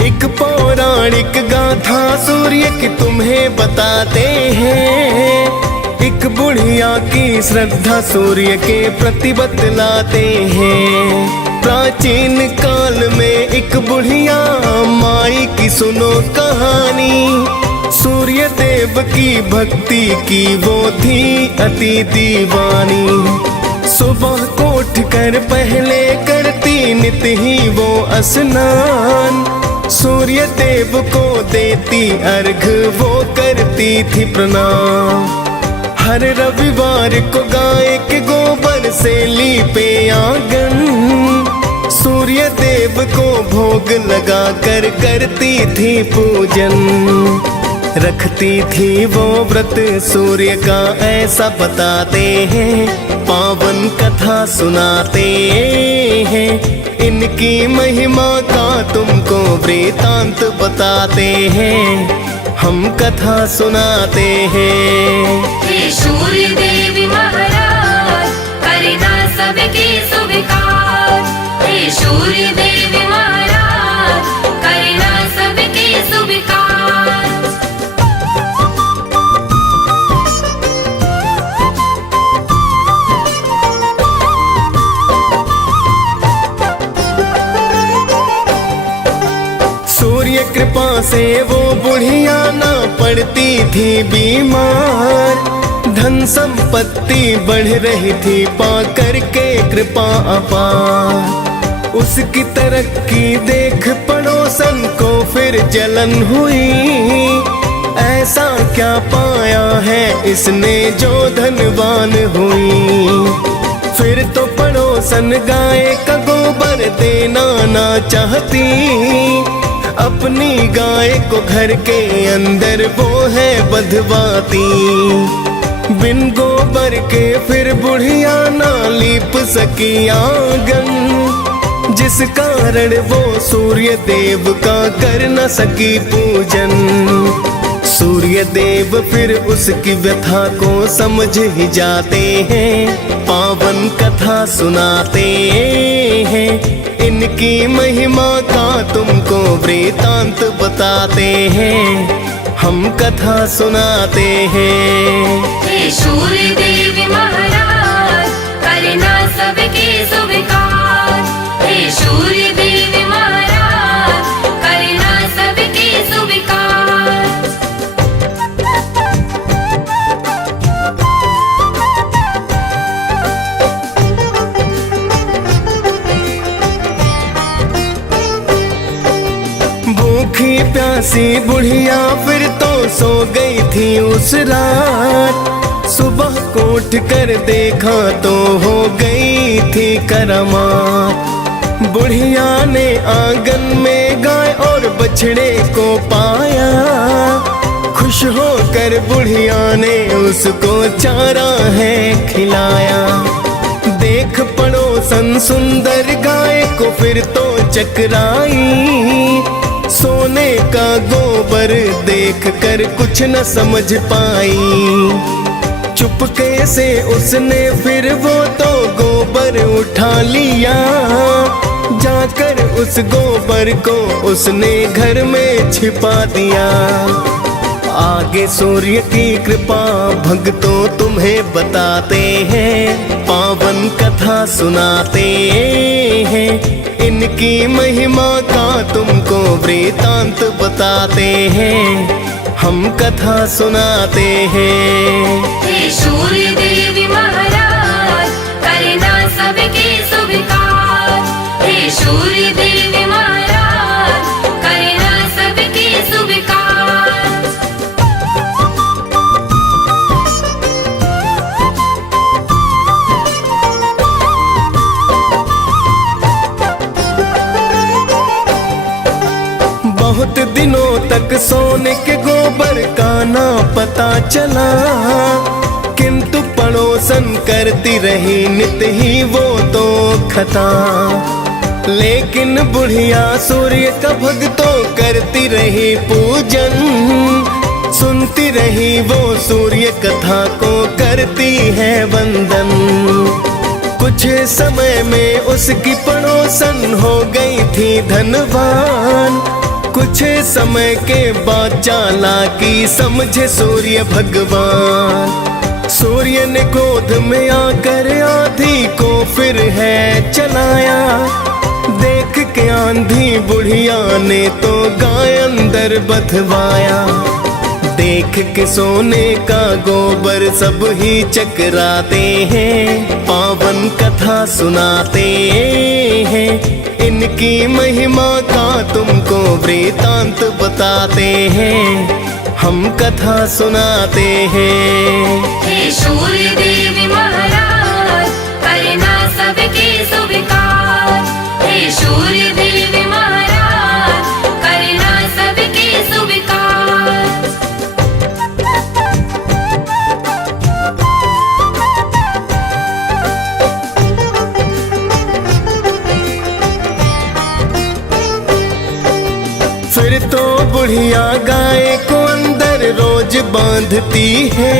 एक पौराणिक गाथा सूर्य की तुम्हें बताते हैं। एक बुढ़िया की श्रद्धा सूर्य के प्रति बतलाते हैं। प्राचीन काल में एक बुढ़िया माई की सुनो कहानी। सूर्य देव की भक्ति की वो थी अति दीवानी। सुबह को उठकर पहले करती नित ही वो स्नान। सूर्य देव को देती अर्घ वो करती थी प्रणाम। हर रविवार को गाय के गोबर से लीपे आंगन। सूर्य देव को भोग लगा कर करती थी पूजन। रखती थी वो व्रत सूर्य का ऐसा बताते हैं, पावन कथा सुनाते हैं। इनकी महिमा का तुमको वृतांत बताते हैं, हम कथा सुनाते हैं। हे सूर्य देव महाराज, करना सबके स्वीकार। हे सूर्य देव महाराज, करना सबके स्वीकार। सूर्य कृपा से वो बुढ़िया ना पड़ती थी बीमार। धन संपत्ति बढ़ रही थी पा करके कृपा अपार। उसकी तरक्की देख पड़ोसन को फिर जलन हुई। ऐसा क्या पाया है इसने जो धनवान हुई। फिर तो पड़ोसन गाय का गोबर देना ना चाहती। अपनी गाय को घर के अंदर वो है बंधवाती। बिन गोबर के फिर बुढ़िया ना लीप सकी आंगन। जिस कारण वो सूर्य देव का कर न सकी पूजन। सूर्य देव फिर उसकी व्यथा को समझ ही जाते हैं, पावन कथा सुनाते हैं। इनकी महिमा का तुमको वृतांत बताते हैं, हम कथा सुनाते हैं। हे सूर्य देव महाराज, करना सबके स्वीकार। हे सूर्य देव महाराज, करना सबके स्वीकार। भूखी प्यासी बुढ़िया फिर तो सो गई थी उस रात। सुबह को उठ कर देखा तो हो गई थी करामात। बुढ़िया ने आंगन में गाय और बछड़े को पाया। खुश होकर बुढ़िया ने उसको चारा है खिलाया। देख पड़ोसन सुंदर गाय को फिर तो चकराई। सोने का गोबर देख कर कुछ न समझ पाई। चुपके से उसने फिर वो तो गोबर उठा लिया, जाकर उस गोबर को उसने घर में छिपा दिया। आगे सूर्य की कृपा भक्तों तुम्हें बताते हैं, पावन कथा सुनाते हैं, इनकी महिमा का तुमको वृतांत बताते हैं, हम कथा सुनाते हैं। हे सूर्य देवी महाराज करना सबके स्वीकार, हे सूर्य देवी महाराज करना सबके स्वीकार। बहुत दिनों तक सोने के गोबर का ना पता चला, किंतु पड़ोसन करती रही नित ही वो तो खता। लेकिन बुढ़िया सूर्य का भक्तों करती रही पूजन, सुनती रही वो सूर्य कथा को करती है वंदन। कुछ समय में उसकी पड़ोसन हो गई थी धनवान, कुछ समय के बाद चालाकी समझे सूर्य भगवान। सूर्य ने क्रोध में आकर आंधी को फिर है चलाया, देख के आंधी बुढ़िया ने तो गाय अंदर बधवाया। देख के सोने का गोबर सब ही चकराते हैं, पावन कथा सुनाते हैं, इनकी महिमा का तुमको वृतांत बताते हैं, हम कथा सुनाते हैं। हे सूर्य देवी महाराज करना सबके स्वीकार, हे सूर्य देवी महाराज करना सबके स्वीकार। फिर तो बुढ़िया गाय को अंदर रोज बांधती है,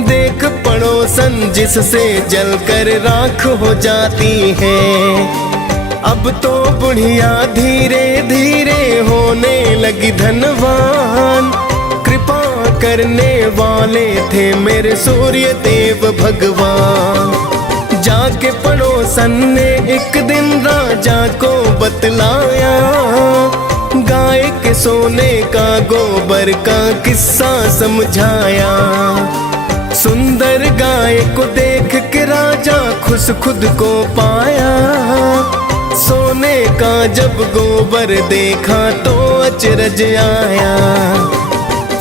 देख पड़ोसन जिससे जलकर राख हो जाती है। अब तो बुढ़िया धीरे धीरे होने लगी धनवान, कृपा करने वाले थे मेरे सूर्य देव भगवान। जाके पड़ोसन ने एक दिन राजा को बतलाया, गाय के सोने का गोबर का किस्सा समझाया। सुंदर गाय को देख के राजा खुश खुद को पाया, सोने का जब गोबर देखा तो अचरज आया।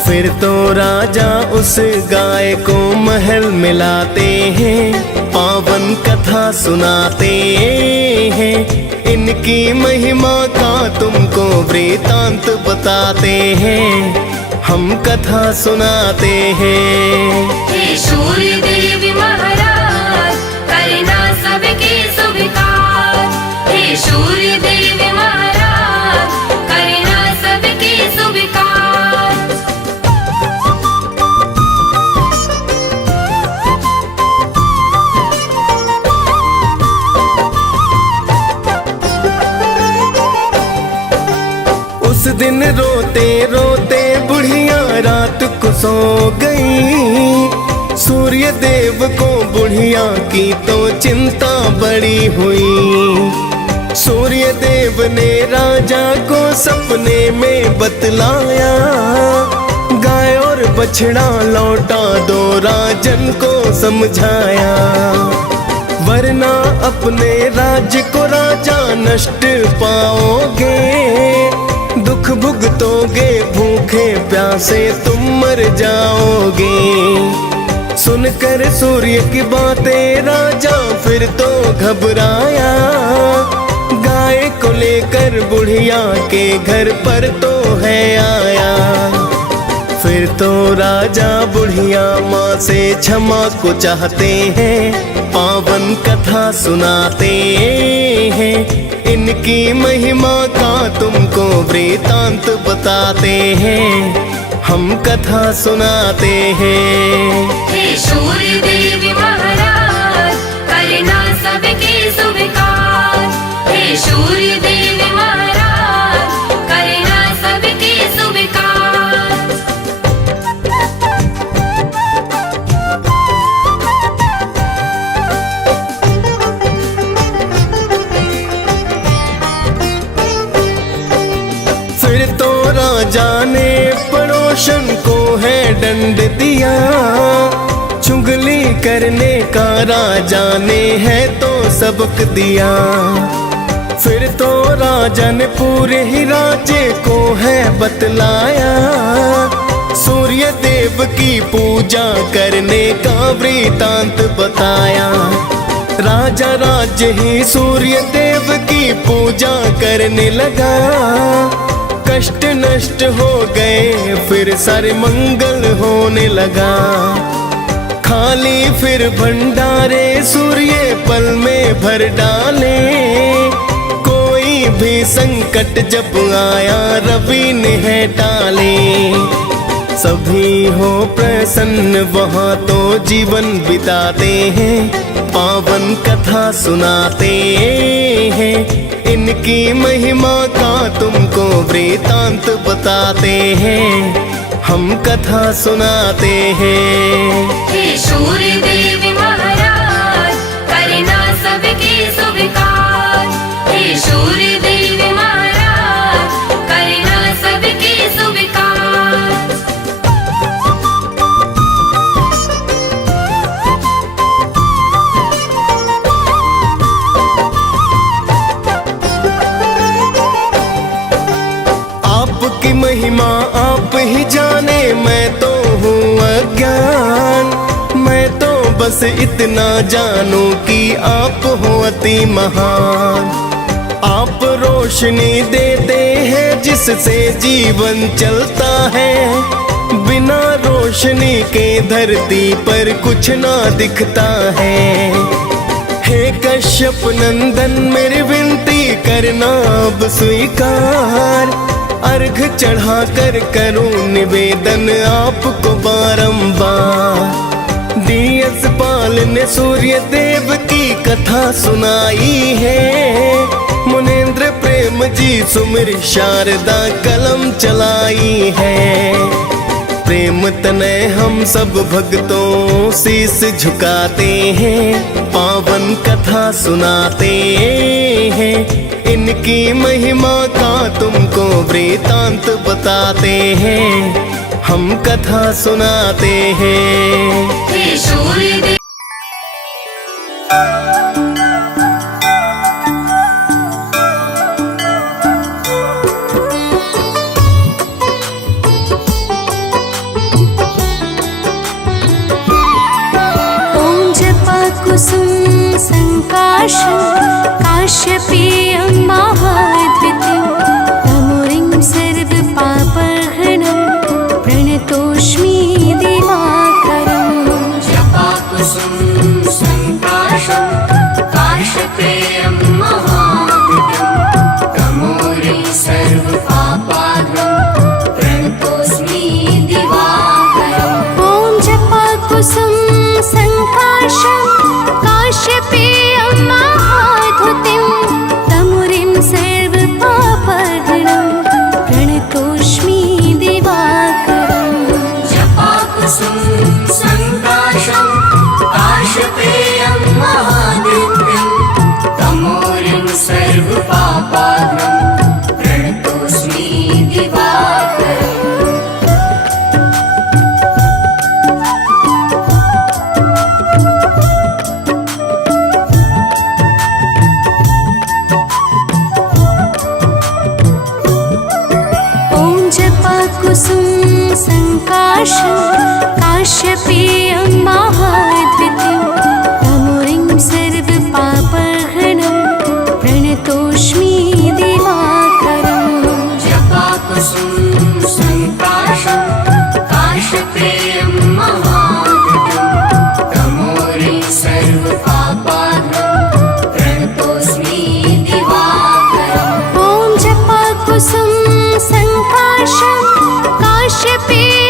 फिर तो राजा उस गाय को महल मिलाते हैं, पावन कथा सुनाते हैं, इनकी महिमा का तुमको वृतांत बताते हैं, हम कथा सुनाते हैं। हे सूर्य देवी महाराज करना सबके स्वीकार, हे सूर्य देवी महाराज करना सबके स्वीकार। उस दिन रोते रोते बुढ़िया रात को सो गई, सूर्य देव को बुढ़िया की तो चिंता बड़ी हुई। सूर्य देव ने राजा को सपने में बतलाया, गाय और बछड़ा लौटा दो राजन को समझाया, वरना अपने राज्य को राजा नष्ट पाओगे, दुख भुगतोगे, भूखे प्यासे तुम मर जाओगे। सुनकर सूर्य की बातें राजा फिर तो घबराया, गाय को लेकर बुढ़िया के घर पर तो है आया। फिर तो राजा बुढ़िया माँ से क्षमा को चाहते हैं, पावन कथा सुनाते हैं, इनकी महिमा का तुमको वृतांत बताते हैं, हम कथा सुनाते हैं। हे सूर्य देव महाराज करना सबके स्वीकार। हे सूर्य देव महाराज करना सबके स्वीकार। फिर तो राजा ने पड़ोसन को है दंड दिया, चुगली करने का राजा ने है तो सबक दिया। फिर तो राजा ने पूरे ही राज्य को है बतलाया, सूर्य देव की पूजा करने का वृतांत बताया। राजा राज्य ही सूर्य देव की पूजा करने लगा, कष्ट नष्ट हो गए फिर सारे मंगल होने लगा। खाली फिर भंडारे सूर्य पल में भर डाले, कोई भी संकट जब आया रवि ने है टाले। सभी हो प्रसन्न वहाँ तो जीवन बिताते हैं, पावन कथा सुनाते हैं। इनकी महिमा का तुमको वृतांत बताते हैं, हम कथा सुनाते हैं। हे सूर्य देव महाराज करना सबके स्वीकार। हे सूर्य देव महाराज करना सबके स्वीकार। आपकी महिमा आप ही जाने, मैं तो हूँ अज्ञान। मैं तो बस इतना जानूं कि आप हो अति महान। आप रोशनी देते हैं जिससे जीवन चलता है, बिना रोशनी के धरती पर कुछ ना दिखता है। हे कश्यप नंदन मेरी विनती करना अब स्वीकार, अर्घ चढ़ा कर करूं निवेदन आपको बारंबार। दियस पाल ने सूर्य देव की कथा सुनाई है, मुनेन्द्र प्रेम जी सुमिर शारदा कलम चलाई है। प्रेम तनय हम सब भक्तों शीस झुकाते हैं, पावन कथा सुनाते हैं। इनकी महिमा का तुमको वृतांत बताते हैं, हम कथा सुनाते हैं। हे सूर्य देव ॐ जपा कुसुम संकाशं काश्यपेयं महाद्वितीयं तमोरिं सर्वपापहरणं प्रणतोऽस्मि दिवाकरम्। जपाकुसुम संकाशं काश्यपेयं महाद्वितीयं तमोरिं सर्वपापहरणं प्रणतोऽस्मि दिवाकरम्। ॐ जपा कुसुम संकाशं काश्यपेयं महाद्युतिं तमुरिं सर्वपापहरणं प्रणतोऽस्मि दिवाकरम्। जपाकुसुम संकाशं काश्यपेयं महाद्युतिं तमोरिं सर्वपापहरणं प्रणतोऽस्मि दिवाकरम्। कुसुम संकाशं काश्यपेयं महाद्वितीयं तमोरिं सर्वपापहरणं प्रणतोऽस्मि दिवाकरम्। जपाकुसुम संकाशं काश्यपेयं महाद्युतिं तमोरिं सर्वपापहरणं प्रणतोऽस्मि दिवाकरम्। ॐ जपा कुसुम संकाशं काश्यपेयं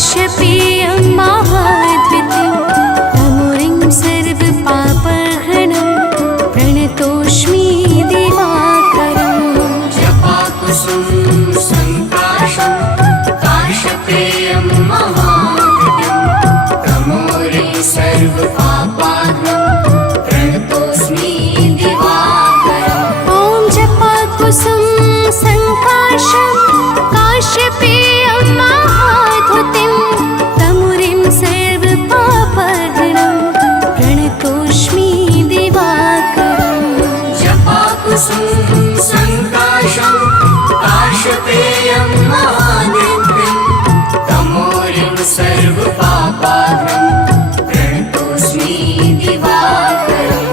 काश्यपेयं महाद्वितीयं तमोरिं सर्वपापहरणं प्रणतोऽस्मि दिवाकरम् जपाकुसुम संकाशं काश्यपेयं महाद्वितीयं तमोरिं सर्वपापहरणं प्रणतोऽस्मि दिवाकरम् ॐ जपाकुसुम संकाशं काश्यपेयं महाद्युतिं तमुरिं सर्वपापहरणं प्रणतोऽस्मि दिवाकरम् जपाकुसुम संकाशं काश्यपेयं महाद्युतिं तमोरिं सर्वपापहरणं प्रणतोऽस्मि दिवाकरम्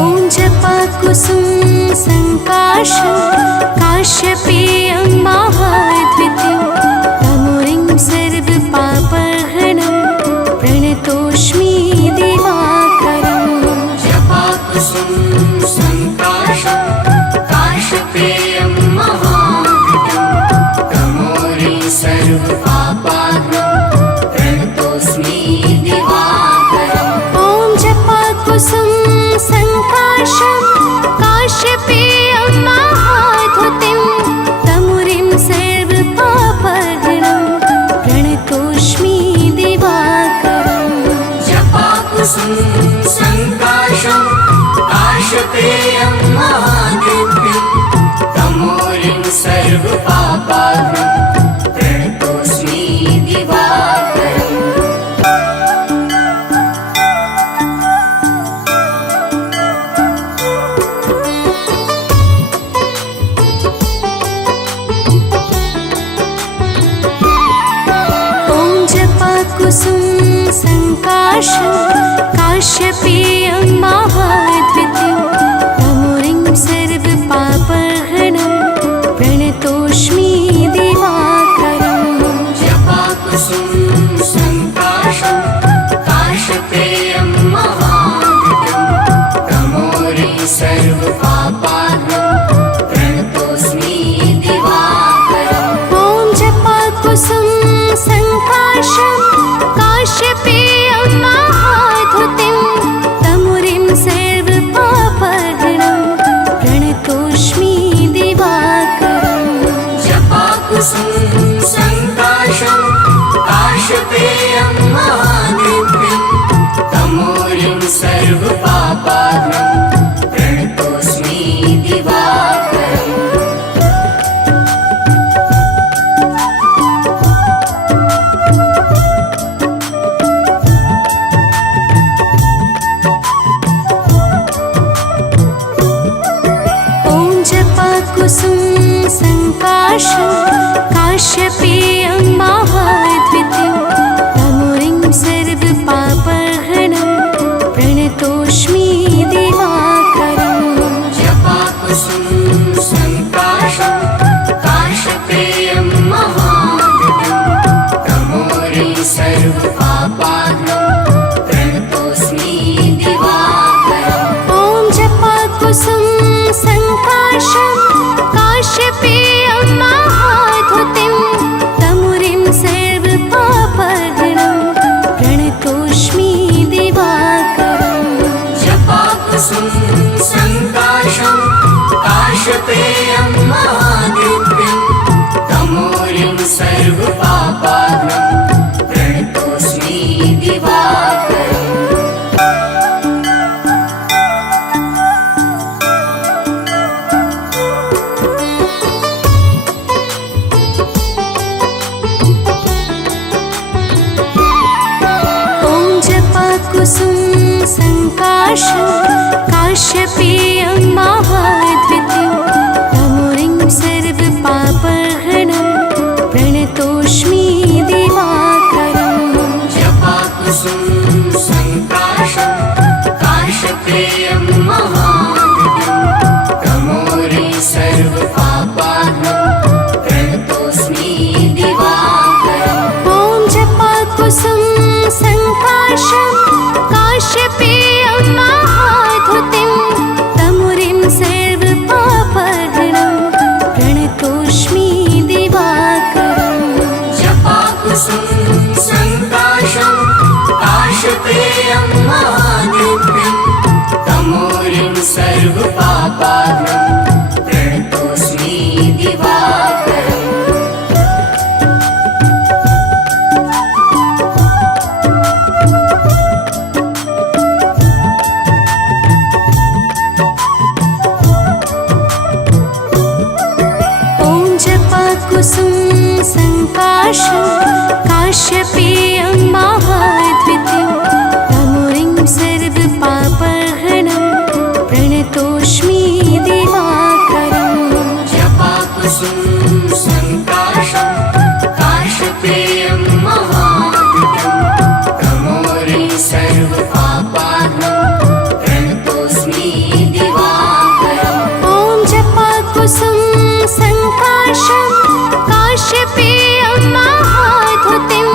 ॐ जपाकुसुम संकाशं काश्यपेयं महाद्वितीयं तमुरिं सर्वपापहरणं प्रणतोऽस्मि दिवाकरम् जपाकुसुम संकाशं काश्यपेयं महाद्युतिं तमोरिं सर्वपापहरणं प्रणतोऽस्मि दिवाकरम् ॐ जपाकुसुम संकाशं काश्यपेयं महाद्युतिं तमुरिं सर्वपापहरणं प्रणतोऽस्मि दिवाकरम् जपाकुसुम संकाशं काश्यपेयं महाद्युतिं तमोरिं सर्वपापहरणं प्रणतोऽस्मि दिवाकरम् ॐ जपाकुसुम संकाशं काश्यपेयं महाद्वितीयं तमुरिं सर्वपापहरणं प्रणतोऽस्मि दिवाकरम् जपाकुसुम संकाशं काश्यपेयं महाद्युतिं तमोरिं सर्वपापहरणं प्रणतोऽस्मि दिवाकरम् ॐ जपाकुसुम संकाशं काश्यपेयं महाद्युतिं तमुरिं सर्वपापहरणं प्रणतोऽस्मि दिवाकरम् जपाकुसुम संकाशं काश्यपेयं महाद्युतिं तमोरिं सर्वपापहरणं प्रणतोऽस्मि दिवाकरम् ॐ जपाकुसुम संकाशं काश्यपेयं महाद्वितीयं तमुरिं सर्वपापहरणं प्रणतोऽस्मि दिवाकरम् जपाकुसुम संकाशं काश्यपेयं महाद्युतिं तमोरिं सर्वपापहरणं प्रणतोऽस्मि दिवाकरम् ॐ जपाकुसुम संकाशं काश्यपेयं महाद्युतिं तमुरिं सर्वपापहरणं प्रणतोऽस्मि दिवाकरम् जपाकुसुम संकाशं काश्यपेयं महाद्युतिं तमोरिं सर्वपापहरणं प्रणतोऽस्मि दिवाकरम् ॐ जपाकुसुम संकाशं काश्यपेयं महाद्वितीयं तमुरिं सर्वपापहरणं प्रणतोऽस्मि दिवाकरम् जपाकुसुम संकाशं काश्यपेयं महाद्युतिं तमोरिं सर्वपापहरणं प्रणतोऽस्मि दिवाकरम् ॐ जपाकुसुम संकाशं सङ्काशं काश्यपेयं महाद्वितीयं तमुरिं सर्वपापहरणं प्रणतोऽस्मि दिवाकरम् जपाकुसुम संकाशं काश्यपेयं महाद्वितीयं तमोरिं सर्वपापाहरणं प्रणतोऽस्मि दिवाकरम् ॐ जपाकुसुम सङ्काशं काश्यपेयं महाद्युतिं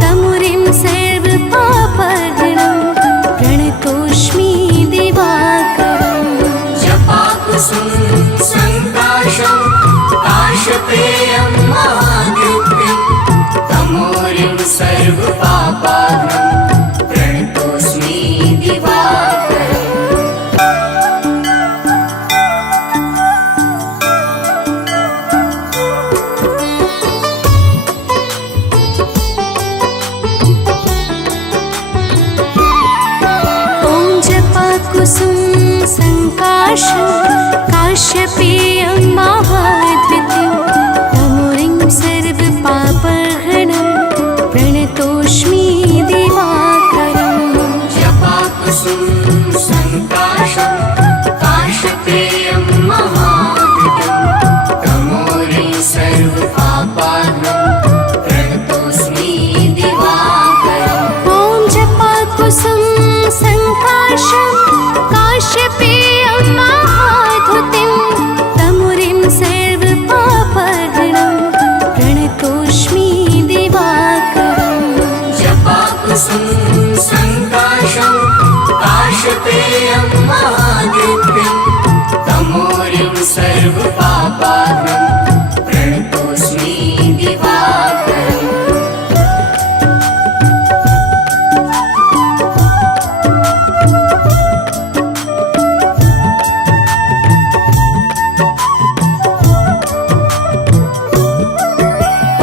तमुरिं सर्वपापहरणं प्रणतोऽस्मि दिवाकरम् जपाकुसुम संकाशं काश्यपेयं महाद्युतिं तमोरिं सर्वपापाहरणं प्रणतोऽस्मि दिवाकरम् ॐ जपाकुसुम सङ्काशं काश्यपेयं महाद्वितीयं तमुरिं सर्वपापहरणं प्रणतोऽस्मि दिवाकरम् जपाकुसुम संकाशं काश्यपेयं महाद्युतिं तमोरिं सर्वपापाहरणं प्रणतोऽस्मि दिवाकरम् ॐ जपाकुसुम सङ्काशं काश्यपेयं महाद्युतिं तमुरिं सर्वपापहरणं प्रणतोऽस्मि दिवाकरम् जपाकुसुम संकाशं काश्यपेयं महाद्युतिं तमोरिं सर्वपापाहरणं प्रणतोऽस्मि दिवाकरम्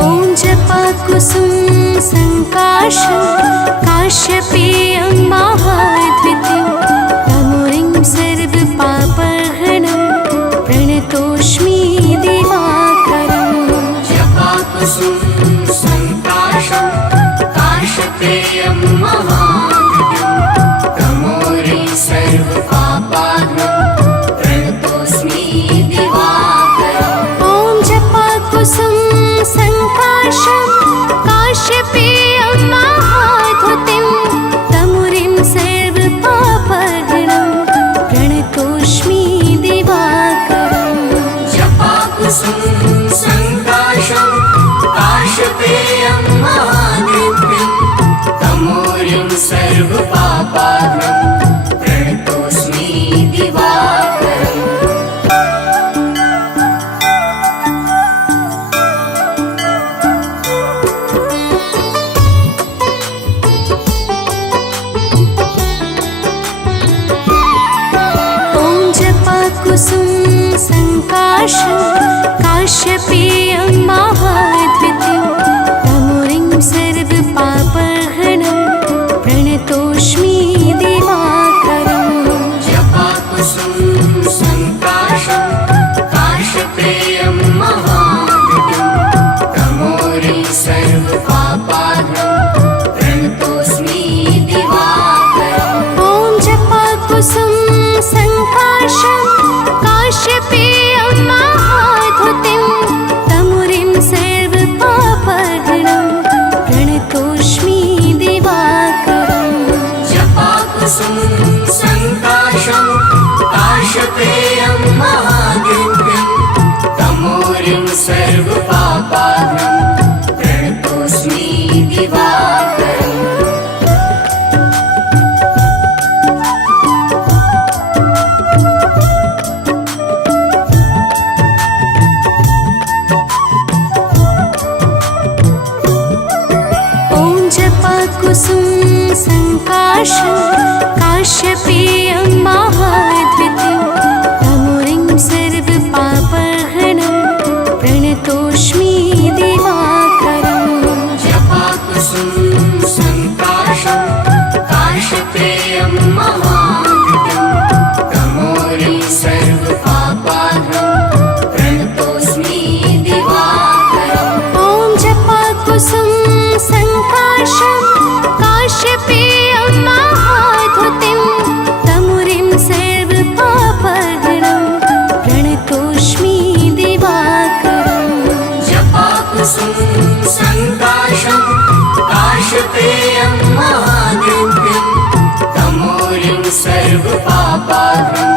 ॐ जपाकुसुम सङ्काशं काश्यपेयं महाद्वितीयं तमुरिं सर्वपापहरणं प्रणतोऽस्मि दिवाकरम् जपाकुसुम संकाशं काश्यपेयं महाद्युतिं तमोरिं सर्वपापाहरणं प्रणतोऽस्मि दिवाकरम् ॐ जपाकुसुम सङ्काशं काश्यपेयं महाद्युतिं तमुरिं सर्वपापहरणं प्रणतोऽस्मि दिवाकरम् जपाकुसुम संकाशं काश्यपेयं महाद्युतिं तमोरिं सर्वपापाहरणं प्रणतोऽस्मि दिवाकरम् ॐ जपाकुसुम सङ्काशं काश्यपेयं महाद्वितीयं तमुरिं सर्वपापहरणं प्रणतोऽस्मि दिवाकरम् जपाकुसुम संकाशं काश्यपेयं महाद्युतिं तमोरिं सर्वपापाहरणं प्रणतोऽस्मि दिवाकरम् ॐ जपाकुसुम सङ्काशं काश्यपेयं महाद्युतिं तमुरिं सर्वपापहरणं प्रणतोऽस्मि दिवाकरम् जपाकुसुम संकाशं काश्यपेयं महाद्युतिं तमोरिं सर्वपापाहरणं प्रणतोऽस्मि दिवाकरम् ॐ जपाकुसुम सङ्काशं काश्यपेयं महाद्वितीयं तमुरिं सर्वपापहरणं प्रणतोऽस्मि दिवाकरम् जपाकुसुम संकाशं काश्यपेयं महाद्युतिं तमोरिं सर्वपापाहरणं प्रणतोऽस्मि दिवाकरम् ॐ जपाकुसुम संकाशं काश्यपेयं महाधुतिं तमुरिं सर्वपापहरणं प्रणतोऽस्मि दिवाकरम् जपाकुसुम संकाशं काश्यपेयं महाद्रव्यं तमोरिं सर्वपापाहरम्